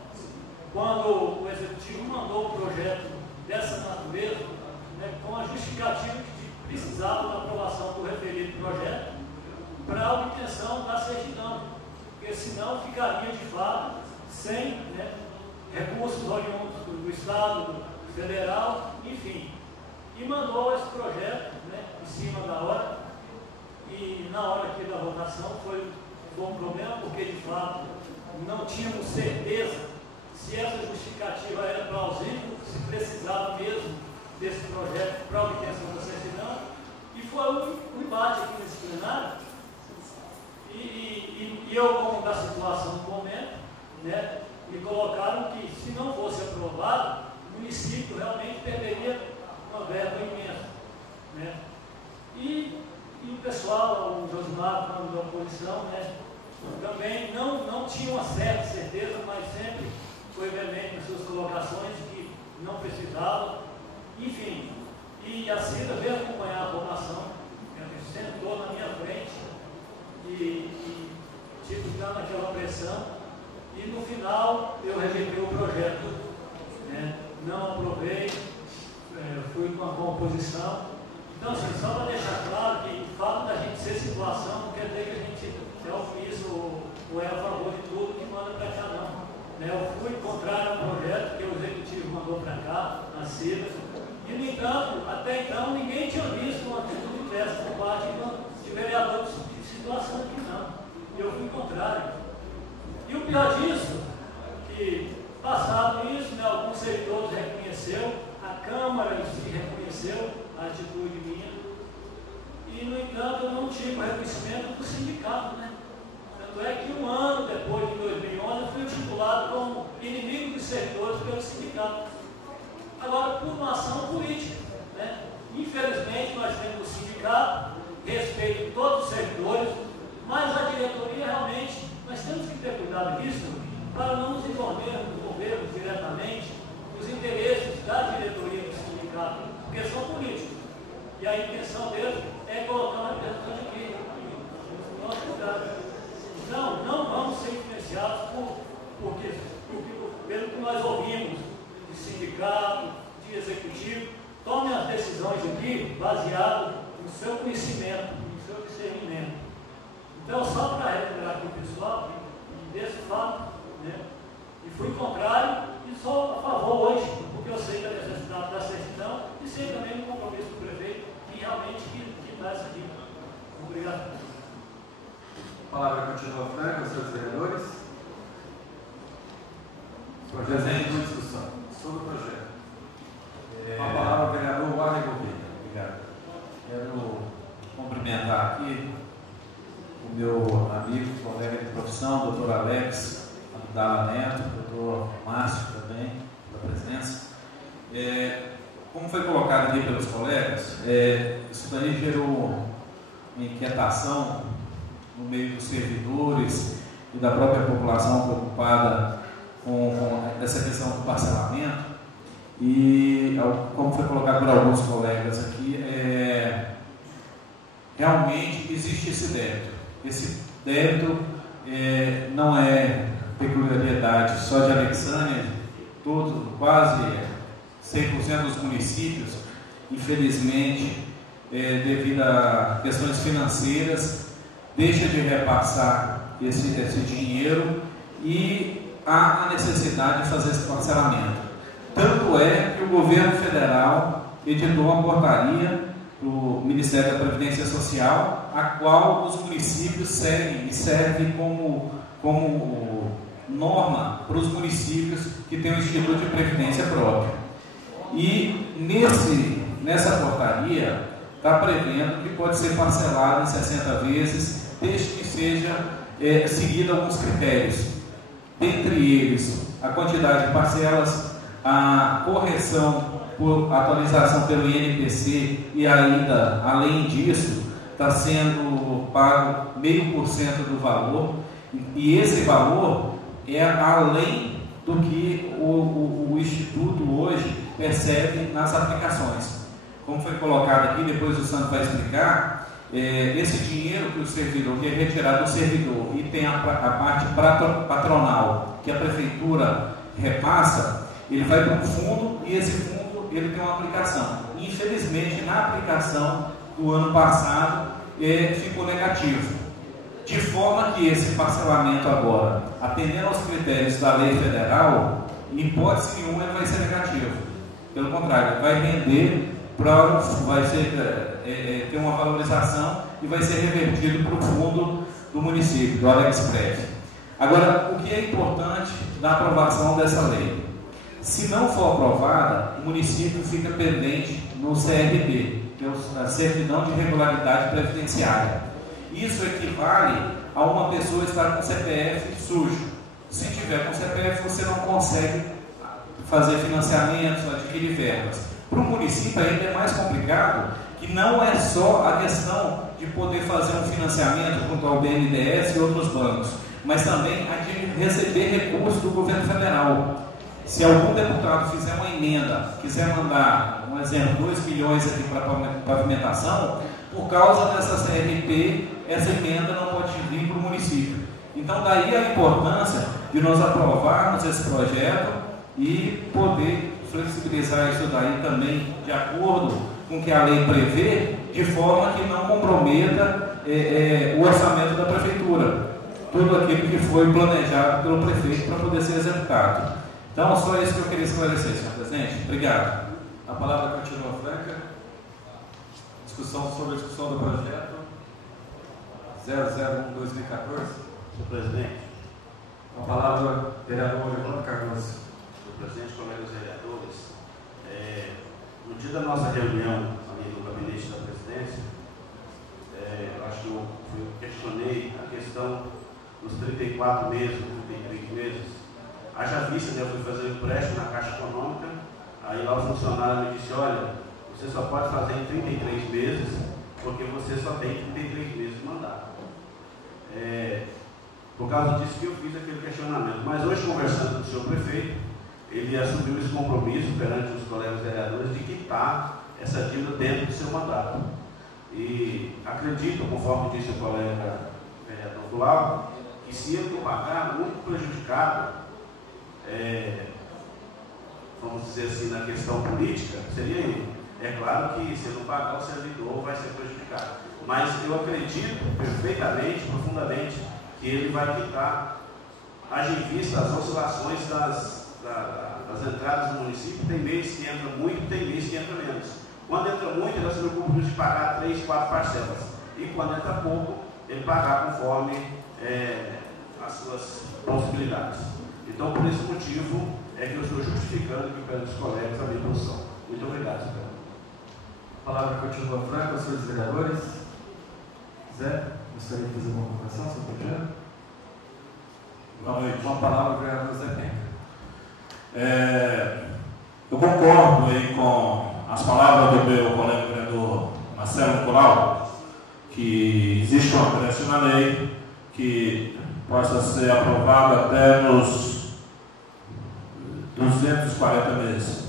quando o Executivo mandou um projeto dessa natureza, com a justificativa de que precisava da aprovação do referido projeto para a obtenção da certidão, porque senão ficaria de fato sem recursos oriundos do Estado, do Federal, enfim. E mandou esse projeto em cima da hora, e na hora aqui da votação foi um problema, porque de fato não tínhamos certeza se essa justificativa era plausível, se precisava mesmo desse projeto para a obtenção da certidão, e foi um embate aqui nesse plenário, e eu, como da situação do momento, me colocaram que se não fosse aprovado, o município realmente perderia uma verba imensa. E o pessoal, o Josimar, da oposição, também não tinha uma certa certeza, mas sempre foi veemente nas suas colocações que não precisava. Enfim, e a Cida veio acompanhar a votação, sentou na minha frente e dando aquela pressão, e no final eu rejeitei o projeto, não aprovei, fui com a composição. Então, assim, só para deixar claro que o fato da gente ser situação não quer dizer que a gente é omisso ou é a favor de tudo que manda para cá, não. Eu fui contrário ao projeto que o Executivo mandou para cá, na Cida, e, no entanto, até então, ninguém tinha visto uma atitude dessa por parte de vereadores de situação aqui, não. Eu fui contrário. E o pior disso, que passado isso, alguns servidores reconheceram, a Câmara em si reconheceu a atitude minha, e, no entanto, eu não tive o reconhecimento do sindicato, Tanto é que um ano depois, de 2011, eu fui titulado como inimigo dos servidores pelo sindicato. Agora, por uma ação política, Infelizmente, nós temos o sindicato, respeito todos os servidores, mas a diretoria realmente, nós temos que ter cuidado disso para não nos envolvermos diretamente nos interesses da diretoria do sindicato, porque são políticos. E a intenção deles é colocar uma representante aqui, no nosso lugar. Então, não vamos ser influenciados pelo que nós ouvimos de sindicato, de executivo. Tome as decisões aqui baseado no seu conhecimento, no seu discernimento. Então, só para recuperar aqui o pessoal, desse fato, e fui contrário e sou a favor hoje, porque eu sei da necessidade da certidão e sei também do compromisso do prefeito que realmente dá essa dica. Obrigado. A palavra continua franca, seus vereadores. Presidente, discussão sobre o projeto. A palavra ao vereador Wagner Como foi colocado aqui pelos colegas, isso daí gerou uma inquietação no meio dos servidores e da própria população preocupada com essa questão do parcelamento. E, como foi colocado por alguns colegas aqui, realmente existe esse débito. Esse débito não é peculiaridade só de Alexânia, quase 100% dos municípios, infelizmente, devido a questões financeiras, deixa de repassar esse dinheiro e há a necessidade de fazer esse parcelamento. Tanto é que o governo federal editou uma portaria do Ministério da Previdência Social, a qual os municípios seguem e serve como norma para os municípios que têm um Instituto de Previdência próprio. E nessa portaria está prevendo que pode ser parcelado em 60 vezes, desde que seja seguido alguns critérios. Dentre eles, a quantidade de parcelas, a correção por atualização pelo INPC e ainda, além disso, está sendo pago 0,5% do valor, e esse valor é além do que o Instituto hoje percebe nas aplicações. Como foi colocado aqui, depois o Santo vai explicar, esse dinheiro que o servidor, que é retirado do servidor e tem a parte patronal que a prefeitura repassa, ele vai para um fundo e esse fundo ele tem uma aplicação. Infelizmente, na aplicação do ano passado ficou negativo, de forma que esse parcelamento agora, atendendo aos critérios da lei federal, em hipótese nenhuma ele vai ser negativo. Pelo contrário, vai render, vai ter uma valorização e vai ser revertido para o fundo do município, do AlexPrev. Agora, o que é importante na aprovação dessa lei? Se não for aprovada, o município fica pendente no CRB, que é a Certidão de Regularidade Previdenciária. Isso equivale a uma pessoa estar com CPF sujo. Se tiver com CPF, você não consegue fazer financiamentos, adquirir verbas. Para o município ainda é mais complicado, que não é só a questão de poder fazer um financiamento junto ao BNDES e outros bancos, mas também a de receber recursos do governo federal. Se algum deputado fizer uma emenda, quiser mandar, um exemplo, 2 milhões aqui para pavimentação, por causa dessa CRP, essa emenda não pode vir para o município. Então, daí a importância de nós aprovarmos esse projeto e poder flexibilizar isso daí também de acordo com o que a lei prevê, de forma que não comprometa o orçamento da prefeitura, tudo aquilo que foi planejado pelo prefeito para poder ser executado. Então, só isso que eu queria esclarecer, senhor presidente. Obrigado. A palavra continua franca. Discussão sobre a discussão do projeto 001/2014. Senhor presidente. A palavra, vereador Evandro Cardoso. Senhor presidente, colegas vereadores, no dia da nossa reunião ali no gabinete da presidência, eu acho que eu questionei a questão dos 34 meses, 33 meses. Haja vista, né, eu fui fazer um empréstimo na Caixa Econômica, aí lá o funcionário me disse, olha, você só pode fazer em 33 meses, porque você só tem 33 meses de mandato. Por causa disso que eu fiz aquele questionamento. Mas hoje, conversando com o senhor prefeito, ele assumiu esse compromisso perante os colegas vereadores de quitar essa dívida dentro do seu mandato. E acredito, conforme disse o colega vereador Colau, que se ele não pagar, muito prejudicado, vamos dizer assim, na questão política, seria ele. É claro que se ele não pagar, o servidor vai ser prejudicado. Mas eu acredito perfeitamente, profundamente, que ele vai quitar, haja em vista as oscilações das entradas do município. Tem mês que entra muito, tem mês que entra menos. Quando entra muito, ele assume o compromisso de pagar 3, 4 parcelas. E quando entra pouco, ele pagar conforme as suas possibilidades. Então, por esse motivo, é que eu estou justificando aqui perante os colegas a minha posição. Muito obrigado, senhor. A palavra continua franca, senhores vereadores. Zé, gostaria de fazer uma colocação, senhor presidente? Uma palavra, vereador Zé Penca. eu concordo aí com as palavras do meu colega vereador Marcelo Nicolau, que existe uma crença na lei que possa ser aprovada até nos 240 meses.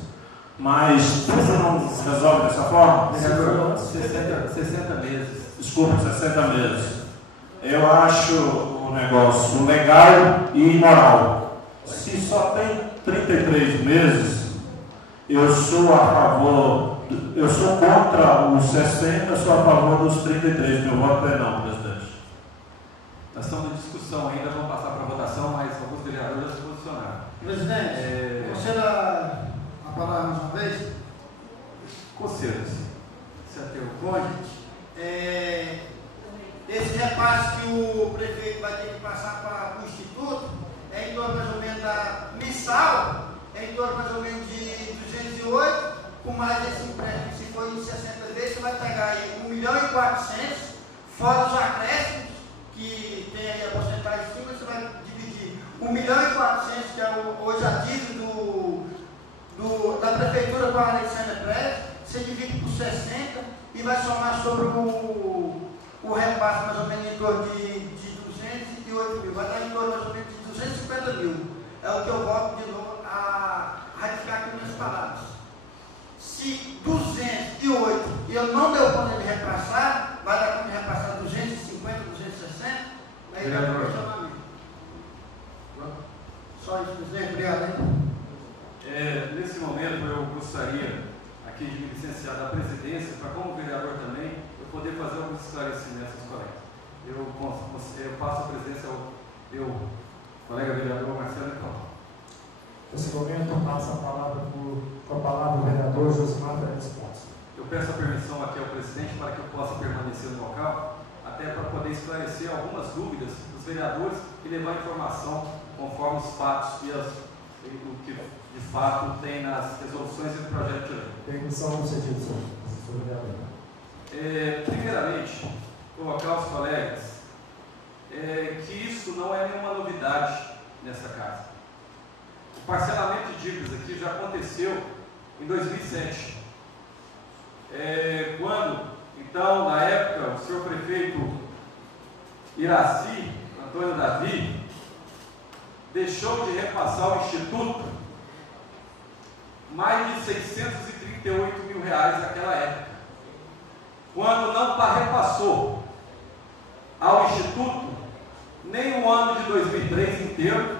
Mas você não resolve dessa forma? Vereador, 60 meses. Desculpa, 60 meses. Eu acho o negócio legal e imoral. Se só tem 33 meses, eu sou contra os 60, eu sou a favor dos 33. Meu voto é não, presidente. Nós estamos em discussão ainda, vamos passar para a votação, mas alguns vereadores já se posicionaram. Presidente, você dá a palavra mais uma vez? Conselhos. Esse repasse que o prefeito vai ter que passar para o Instituto é em torno mais ou menos da mensal, é em torno mais ou menos de 208, com mais esse empréstimo, se for em 60 vezes, você vai pegar aí 1.400.000, fora os acréscimos, que tem aí a porcentagem em cima, você vai dividir 1.400.000, que é hoje a dívida da prefeitura com a Alexandre Pré, você divide por 60 e vai somar sobre o repasse mais ou menos em torno de 208 mil, vai dar em torno mais ou menos de 250 mil. É o que eu voto de novo a ratificar aqui nas palavras. Se 208 eu não deu conta de repassar, vai dar conta de repassar 250, 260, aí vai ter questionamento. Só isso, presidente. Obrigado, hein? Nesse momento eu gostaria aqui de me licenciar da presidência para, como vereador também, eu poder fazer alguns esclarecimentos aos colegas. Eu passo a presidência ao meu colega vereador Marcelo Nicolau. Nesse momento, passa a palavra com a palavra o vereador Josimar Fernandes Pontes. Eu peço a permissão aqui ao presidente para que eu possa permanecer no local, até para poder esclarecer algumas dúvidas dos vereadores e levar informação conforme os fatos e o que de fato tem nas resoluções e no projeto de lei. Permissão concedida, senhor vereador. Primeiramente, colocar aos colegas que isso não é nenhuma novidade nessa casa. O parcelamento de dívidas aqui já aconteceu em 2007. Quando, então, na época, o senhor prefeito Iraci, Antônio Davi, deixou de repassar ao Instituto mais de 638 mil reais naquela época. Quando não repassou ao Instituto nem o ano de 2003 inteiro,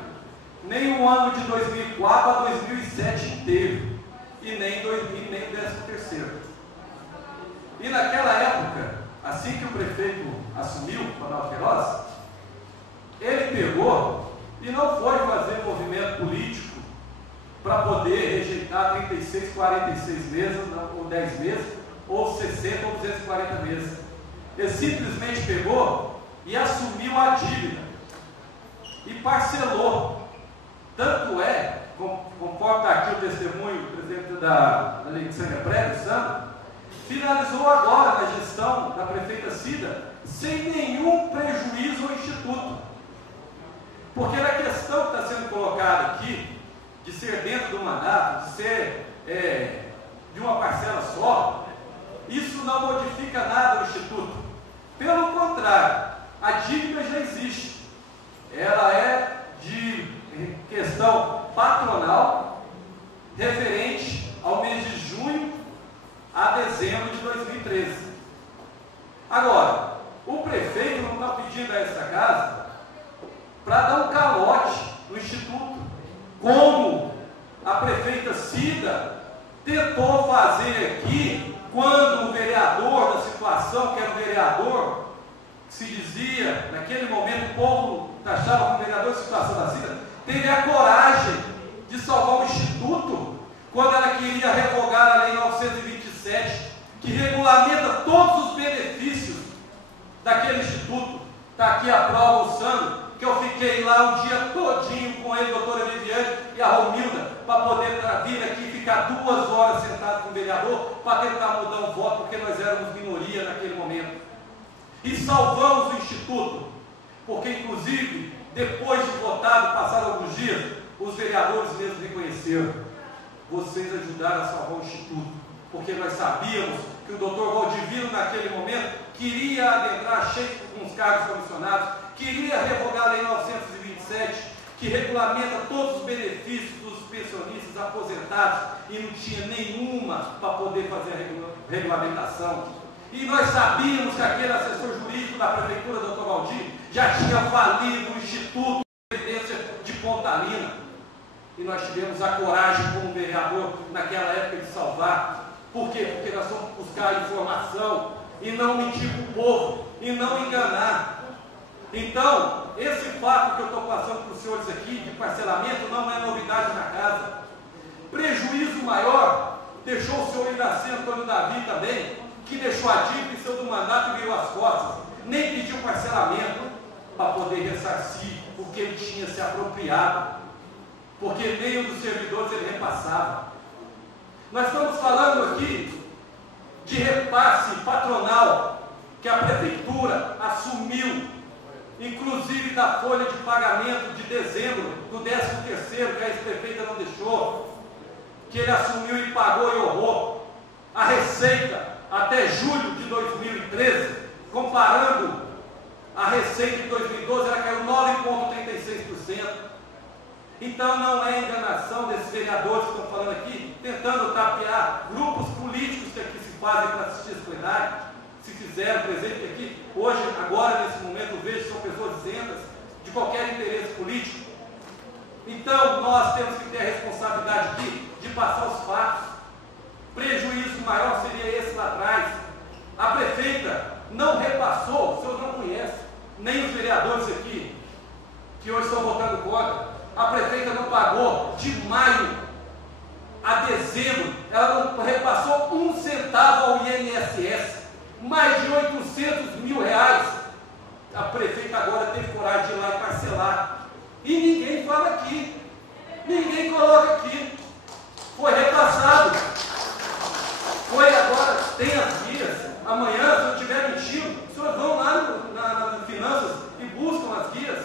nem o ano de 2004 a 2007 inteiro, e nem o 13º. E naquela época, assim que o prefeito assumiu, Ronaldo Queiroz, ele pegou e não foi fazer movimento político para poder rejeitar 36, 46 meses, ou 10 meses, ou 60 ou 240 meses. Ele simplesmente pegou e assumiu a dívida e parcelou. Tanto é, conforme está aqui o testemunho do presidente da Alexandre Pré, finalizou agora na gestão da prefeita Cida sem nenhum prejuízo ao Instituto. Porque na questão que está sendo colocada aqui, de ser dentro do mandato, de ser de uma parcela só, isso não modifica nada no Instituto. Pelo contrário, a dívida já existe. Ela é de questão patronal, referente ao mês de junho a dezembro de 2013. Agora, o prefeito não está pedindo a essa casa para dar um calote no Instituto, como a prefeita Cida tentou fazer aqui, quando o vereador da situação, que era o vereador, que se dizia, naquele momento o povo taxava como vereador da situação da Cida, teve a coragem de salvar o Instituto, quando ela queria revogar a Lei 927, que regulamenta todos os benefícios daquele Instituto. Está aqui a prova, o Sandro, que eu fiquei lá o dia todinho com ele, doutora Viviane e a Romilda, para poder vir aqui e ficar 2 horas sentado com o vereador, para tentar mudar um voto, porque nós éramos minoria naquele momento. E salvamos o Instituto, porque inclusive, depois de votado, passaram alguns dias, os vereadores mesmos reconheceram. vocês ajudaram a salvar o Instituto, porque nós sabíamos que o doutor Valdivino, naquele momento, queria adentrar cheio com os cargos comissionados, queria revogar a Lei 927, que regulamenta todos os benefícios dos pensionistas aposentados, e não tinha nenhuma para poder fazer a regulamentação. E nós sabíamos que aquele assessor jurídico da prefeitura, doutor Valdir, já tinha falido o Instituto de Previdência de Pontalina. E nós tivemos a coragem, como vereador, naquela época, de salvar. Por quê? Porque nós fomos buscar informação e não mentir para o povo, e não enganar. Então, esse fato que eu estou passando para os senhores aqui, de parcelamento, não é novidade na casa. Prejuízo maior deixou o senhor Iraci Antônio Davi também, que deixou a dívida em seu do mandato e virou as costas. Nem pediu parcelamento para poder ressarcir o que ele tinha se apropriado, porque nenhum dos servidores ele repassava. Nós estamos falando aqui de repasse patronal que a prefeitura assumiu, inclusive da folha de pagamento de dezembro, do 13º, que a ex-prefeita não deixou, que ele assumiu e pagou e honrou. A receita até julho de 2013, comparando a receita de 2012, ela caiu 9,36%. Então não é enganação desses vereadores que estão falando aqui, tentando tapear grupos políticos que aqui se fazem para assistir esse plenário, se fizeram presente aqui. Hoje, agora, nesse momento, eu vejo que são pessoas isentas de qualquer interesse político. Então nós temos que ter a responsabilidade aqui de passar os fatos. Prejuízo maior seria esse lá atrás. A prefeita não repassou, o senhor não conhece, nem os vereadores aqui, que hoje estão votando contra. A prefeita não pagou de maio a dezembro, ela não repassou 1 centavo ao INSS, mais de 800 mil reais. A prefeita agora teve coragem de ir lá e parcelar. E ninguém fala aqui, ninguém coloca aqui. Foi repassado. Foi agora, tem as guias. Amanhã, se eu estiver mentindo, os senhores vão lá nas finanças e buscam as guias.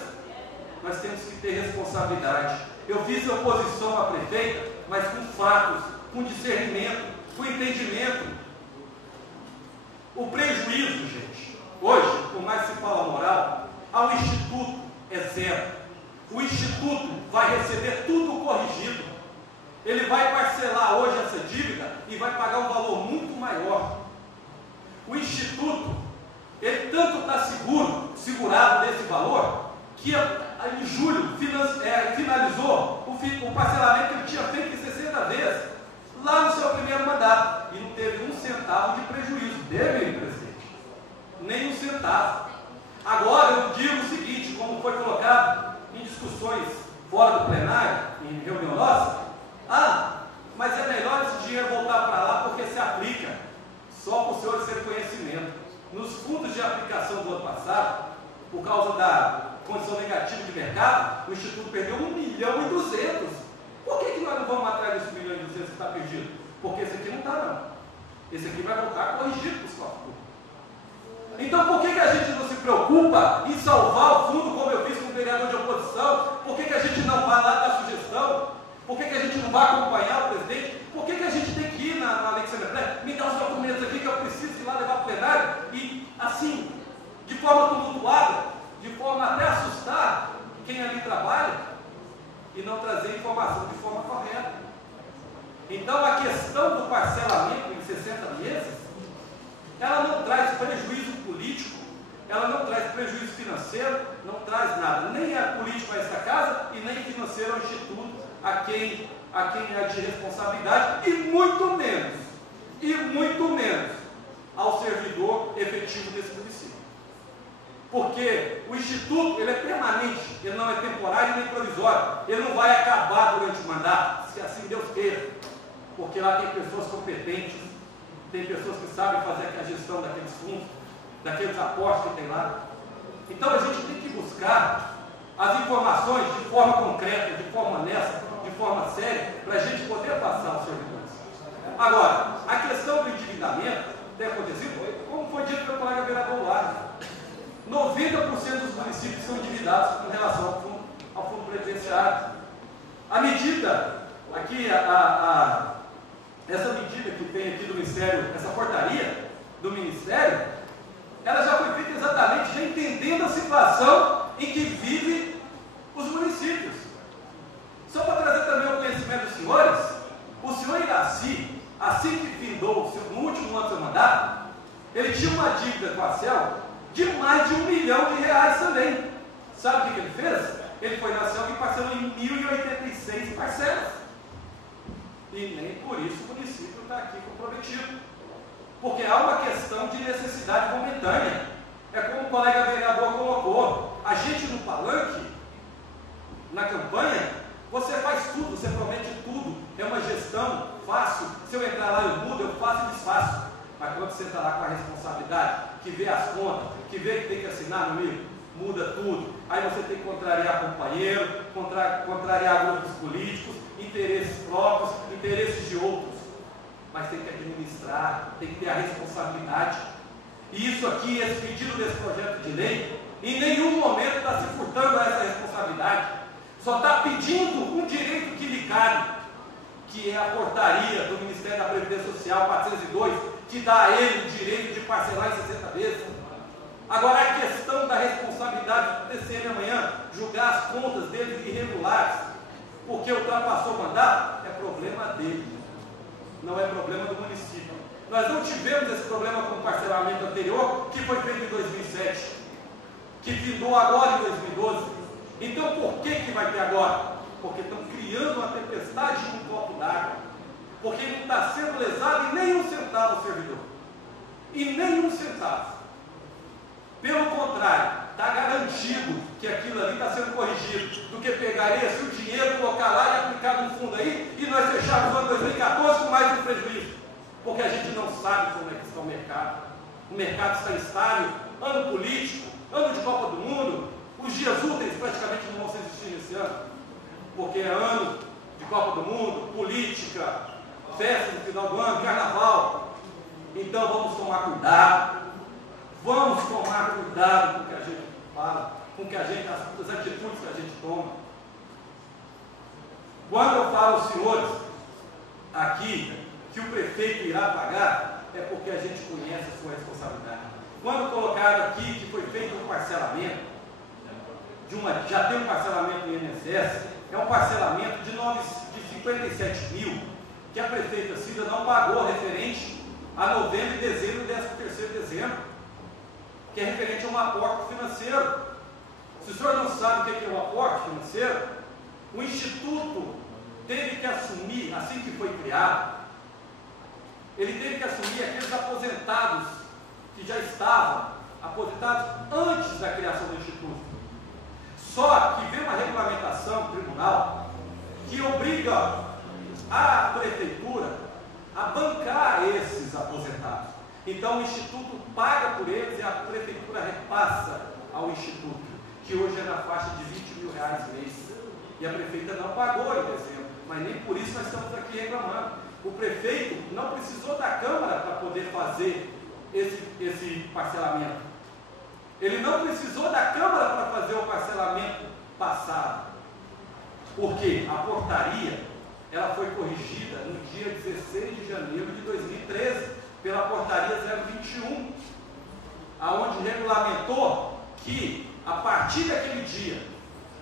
Nós temos que ter responsabilidade. Eu fiz oposição à prefeita, mas com fatos, com discernimento, com entendimento. O prejuízo, gente, hoje, por mais que se fala moral, ao Instituto é zero. O Instituto vai receber tudo corrigido. Ele vai parcelar hoje essa dívida e vai pagar um valor muito maior. O Instituto, ele tanto está segurado desse valor, que em julho finalizou o parcelamento que ele tinha feito em 60 vezes, lá no seu primeiro mandato, e não teve 1 centavo de prejuízo. Teve, presidente? Nem 1 centavo. Agora eu digo o seguinte, como foi colocado em discussões fora do plenário, em reunião nossa, mas é melhor esse dinheiro voltar para lá porque se aplica, só para os senhores terem conhecimento. Nos fundos de aplicação do ano passado, por causa da condição negativa de mercado, o Instituto perdeu 1,2 milhão. Por que nós não vamos atrás desse 1,2 milhão que está perdido? Porque esse aqui não está, não. Esse aqui vai voltar corrigido para os cofres. Então por que a gente não se preocupa em salvar o fundo, como eu fiz com o vereador de oposição? Por que a gente não vai lá dar sugestão? Por que a gente não vai acompanhar o presidente? Por que a gente tem que ir na lei de Assembleia? Me dá os documentos aqui que eu preciso ir lá levar para o plenário e, assim, de forma tumultuada, de forma até assustar quem ali trabalha e não trazer informação de forma correta. Então a questão do parcelamento em 60 meses, ela não traz prejuízo político, ela não traz prejuízo financeiro, não traz nada, nem é político a esta casa e nem financeiro ao Instituto, a quem é de responsabilidade, e muito menos ao servidor efetivo desse município. Porque o Instituto, ele é permanente, ele não é temporário nem provisório, ele não vai acabar durante o mandato, se assim Deus queira, porque lá tem pessoas competentes, tem pessoas que sabem fazer a gestão daqueles fundos, daqueles aportes que tem lá. Então a gente tem que buscar as informações de forma concreta, de forma honesta, de forma séria, para a gente poder passar aos servidores. Agora, a questão do endividamento tem acontecido, como foi dito pelo colega vereador Lara, 90% dos municípios são endividados com relação ao fundo previdenciário. À medida aqui essa medida que tem aqui do Ministério, essa portaria do Ministério, ela já foi feita exatamente já entendendo a situação em que vive os municípios. Só para trazer também ao conhecimento dos senhores, o senhor Iraci, assim que findou no último ano do seu mandato, ele tinha uma dívida com a CEL de mais de R$1 milhão também. Sabe o que ele fez? Ele foi na CEL e parcelou em 1.086 parcelas. E nem por isso o município está aqui comprometido. Porque há uma questão de necessidade momentânea. É como o colega vereador colocou, a gente no palanque, na campanha, você faz tudo, você promete tudo, é uma gestão fácil, se eu entrar lá eu mudo, eu faço e desfaço. Mas quando você está lá com a responsabilidade, que vê as contas, que vê que tem que assinar no livro, muda tudo. Aí você tem que contrariar companheiro, contrariar grupos políticos, interesses próprios, interesses de outros. Mas tem que administrar, tem que ter a responsabilidade. E isso aqui, esse pedido desse projeto de lei, em nenhum momento está se furtando a essa responsabilidade. Só está pedindo um direito que lhe cabe, que é a portaria do Ministério da Previdência Social 402, que dá a ele o direito de parcelar em 60 vezes. Agora, a questão da responsabilidade do TCM amanhã, julgar as contas deles irregulares, porque ultrapassou o mandato, é problema dele, não é problema do município. Nós não tivemos esse problema com o parcelamento anterior, que foi feito em 2007, que findou agora em 2012. Então, por que vai ter agora? Porque estão criando uma tempestade num copo d'água. Porque não está sendo lesado em nenhum centavo o servidor. E nenhum centavo. Pelo contrário, está garantido que aquilo ali está sendo corrigido. Do que pegar esse o dinheiro, colocar lá e aplicar no fundo aí, e nós fecharmos o ano 2014 com mais um prejuízo. Porque a gente não sabe como é que está o mercado. O mercado está instável, ano político, ano de Copa do Mundo. Os dias úteis praticamente não vão existir nesse ano, porque é ano de Copa do Mundo, política, festa no final do ano, carnaval. Então vamos tomar cuidado, com o que a gente fala, com que a gente, as atitudes que a gente toma. Quando eu falo aos senhores aqui que o prefeito irá pagar, é porque a gente conhece a sua responsabilidade. Quando colocaram aqui que foi feito um parcelamento, já tem um parcelamento do INSS, é um parcelamento de 57 mil, que a prefeita Cida não pagou referente a novembro e dezembro e 13º dezembro, que é referente a um aporte financeiro. Se o senhor não sabe o que é um aporte financeiro, o Instituto teve que assumir, assim que foi criado, ele teve que assumir aqueles aposentados que já estavam aposentados antes da criação do Instituto. Só que vem uma regulamentação do tribunal que obriga a prefeitura a bancar esses aposentados. Então o Instituto paga por eles e a prefeitura repassa ao Instituto, que hoje é na faixa de R$20 mil mês. E a prefeita não pagou em dezembro, mas nem por isso nós estamos aqui reclamando. O prefeito não precisou da Câmara para poder fazer esse parcelamento. Ele não precisou da Câmara para fazer o parcelamento passado. Porque a portaria, ela foi corrigida no dia 16 de janeiro de 2013, pela portaria 021, aonde regulamentou que, a partir daquele dia,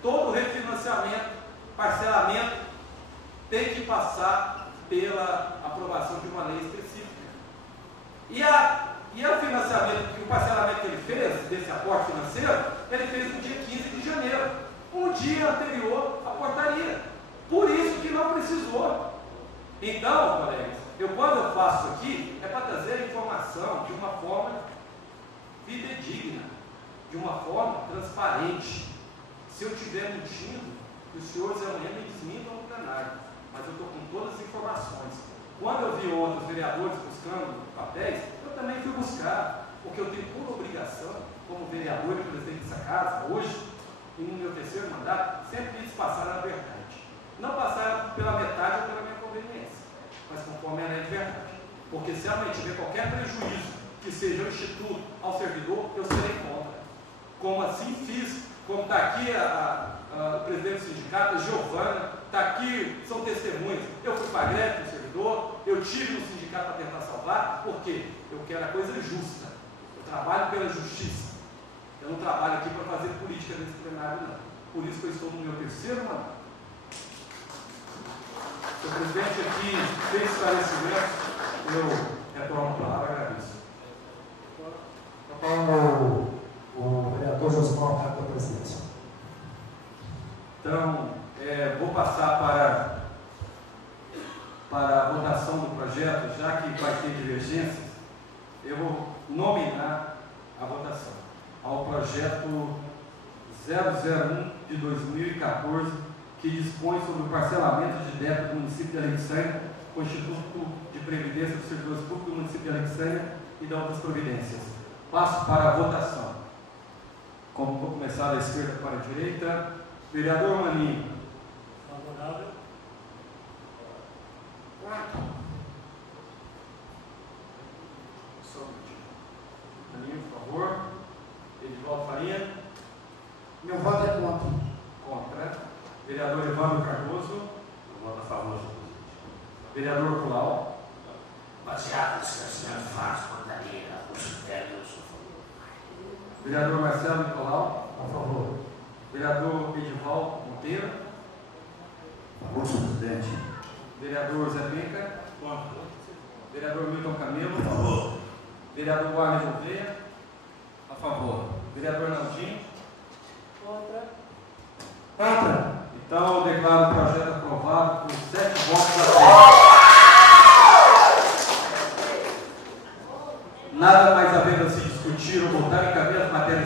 todo refinanciamento, parcelamento, tem que passar pela aprovação de uma lei específica. E o financiamento, o parcelamento que ele fez, desse aporte financeiro, ele fez no dia 15 de janeiro, um dia anterior à portaria. Por isso que não precisou. Então, colegas, quando eu faço aqui, é para trazer informação de uma forma fidedigna, de uma forma transparente. Se eu estiver mentindo, os senhores amanhã me desmintam no plenário, mas eu estou com todas as informações. Quando eu vi outros vereadores buscando papéis, eu também fui buscar, porque eu tenho por obrigação, como vereador e presidente dessa casa, hoje, no meu terceiro mandato, sempre eles passaram a verdade. Não passaram pela metade ou pela minha conveniência, mas conforme a lei de verdade. Porque se amanhã tiver qualquer prejuízo que seja o Instituto ao servidor, eu serei contra. Como assim fiz, como está aqui o presidente do sindicato, a Giovana, está aqui, são testemunhas. Eu fui para a greve do servidor, eu tive no sindicato para tentar salvar, por quê? Eu quero a coisa justa. Eu trabalho pela justiça. Eu não trabalho aqui para fazer política nesse plenário, não. Por isso que eu estou no meu terceiro mandato. Se o presidente aqui fez esclarecimentos, eu retorno a palavra e agradeço. O vereador Josimar Marco da presidência. Então, vou passar para a votação do projeto, já que vai ter divergências, eu vou nominar a votação ao projeto 001 de 2014, que dispõe sobre o parcelamento de débito do município de Alexandria, com o Instituto de Previdência dos Servidores Públicos do município de Alexandria e de outras providências. Passo para a votação. Como vou começar da esquerda para a direita, vereador Maninho. Favorável. Maninho, por favor. Edivaldo Farinha. Meu voto é contra. Contra. Vereador Evandro Cardoso. Eu voto a favor. Vereador Colau. Baseado nesse fatos, portaria, os critérios, eu sou a favor. Vereador Marcelo Nicolau. A favor. Vereador Edivaldo Monteiro. A favor, senhor presidente. Vereador Zé Penca. Contra. Vereador Milton Camilo. A favor. Vereador Guarda Gouveia. A favor. Vereador Naldinho. Contra. Contra. Então, eu declaro o projeto aprovado por 7 votos a favor.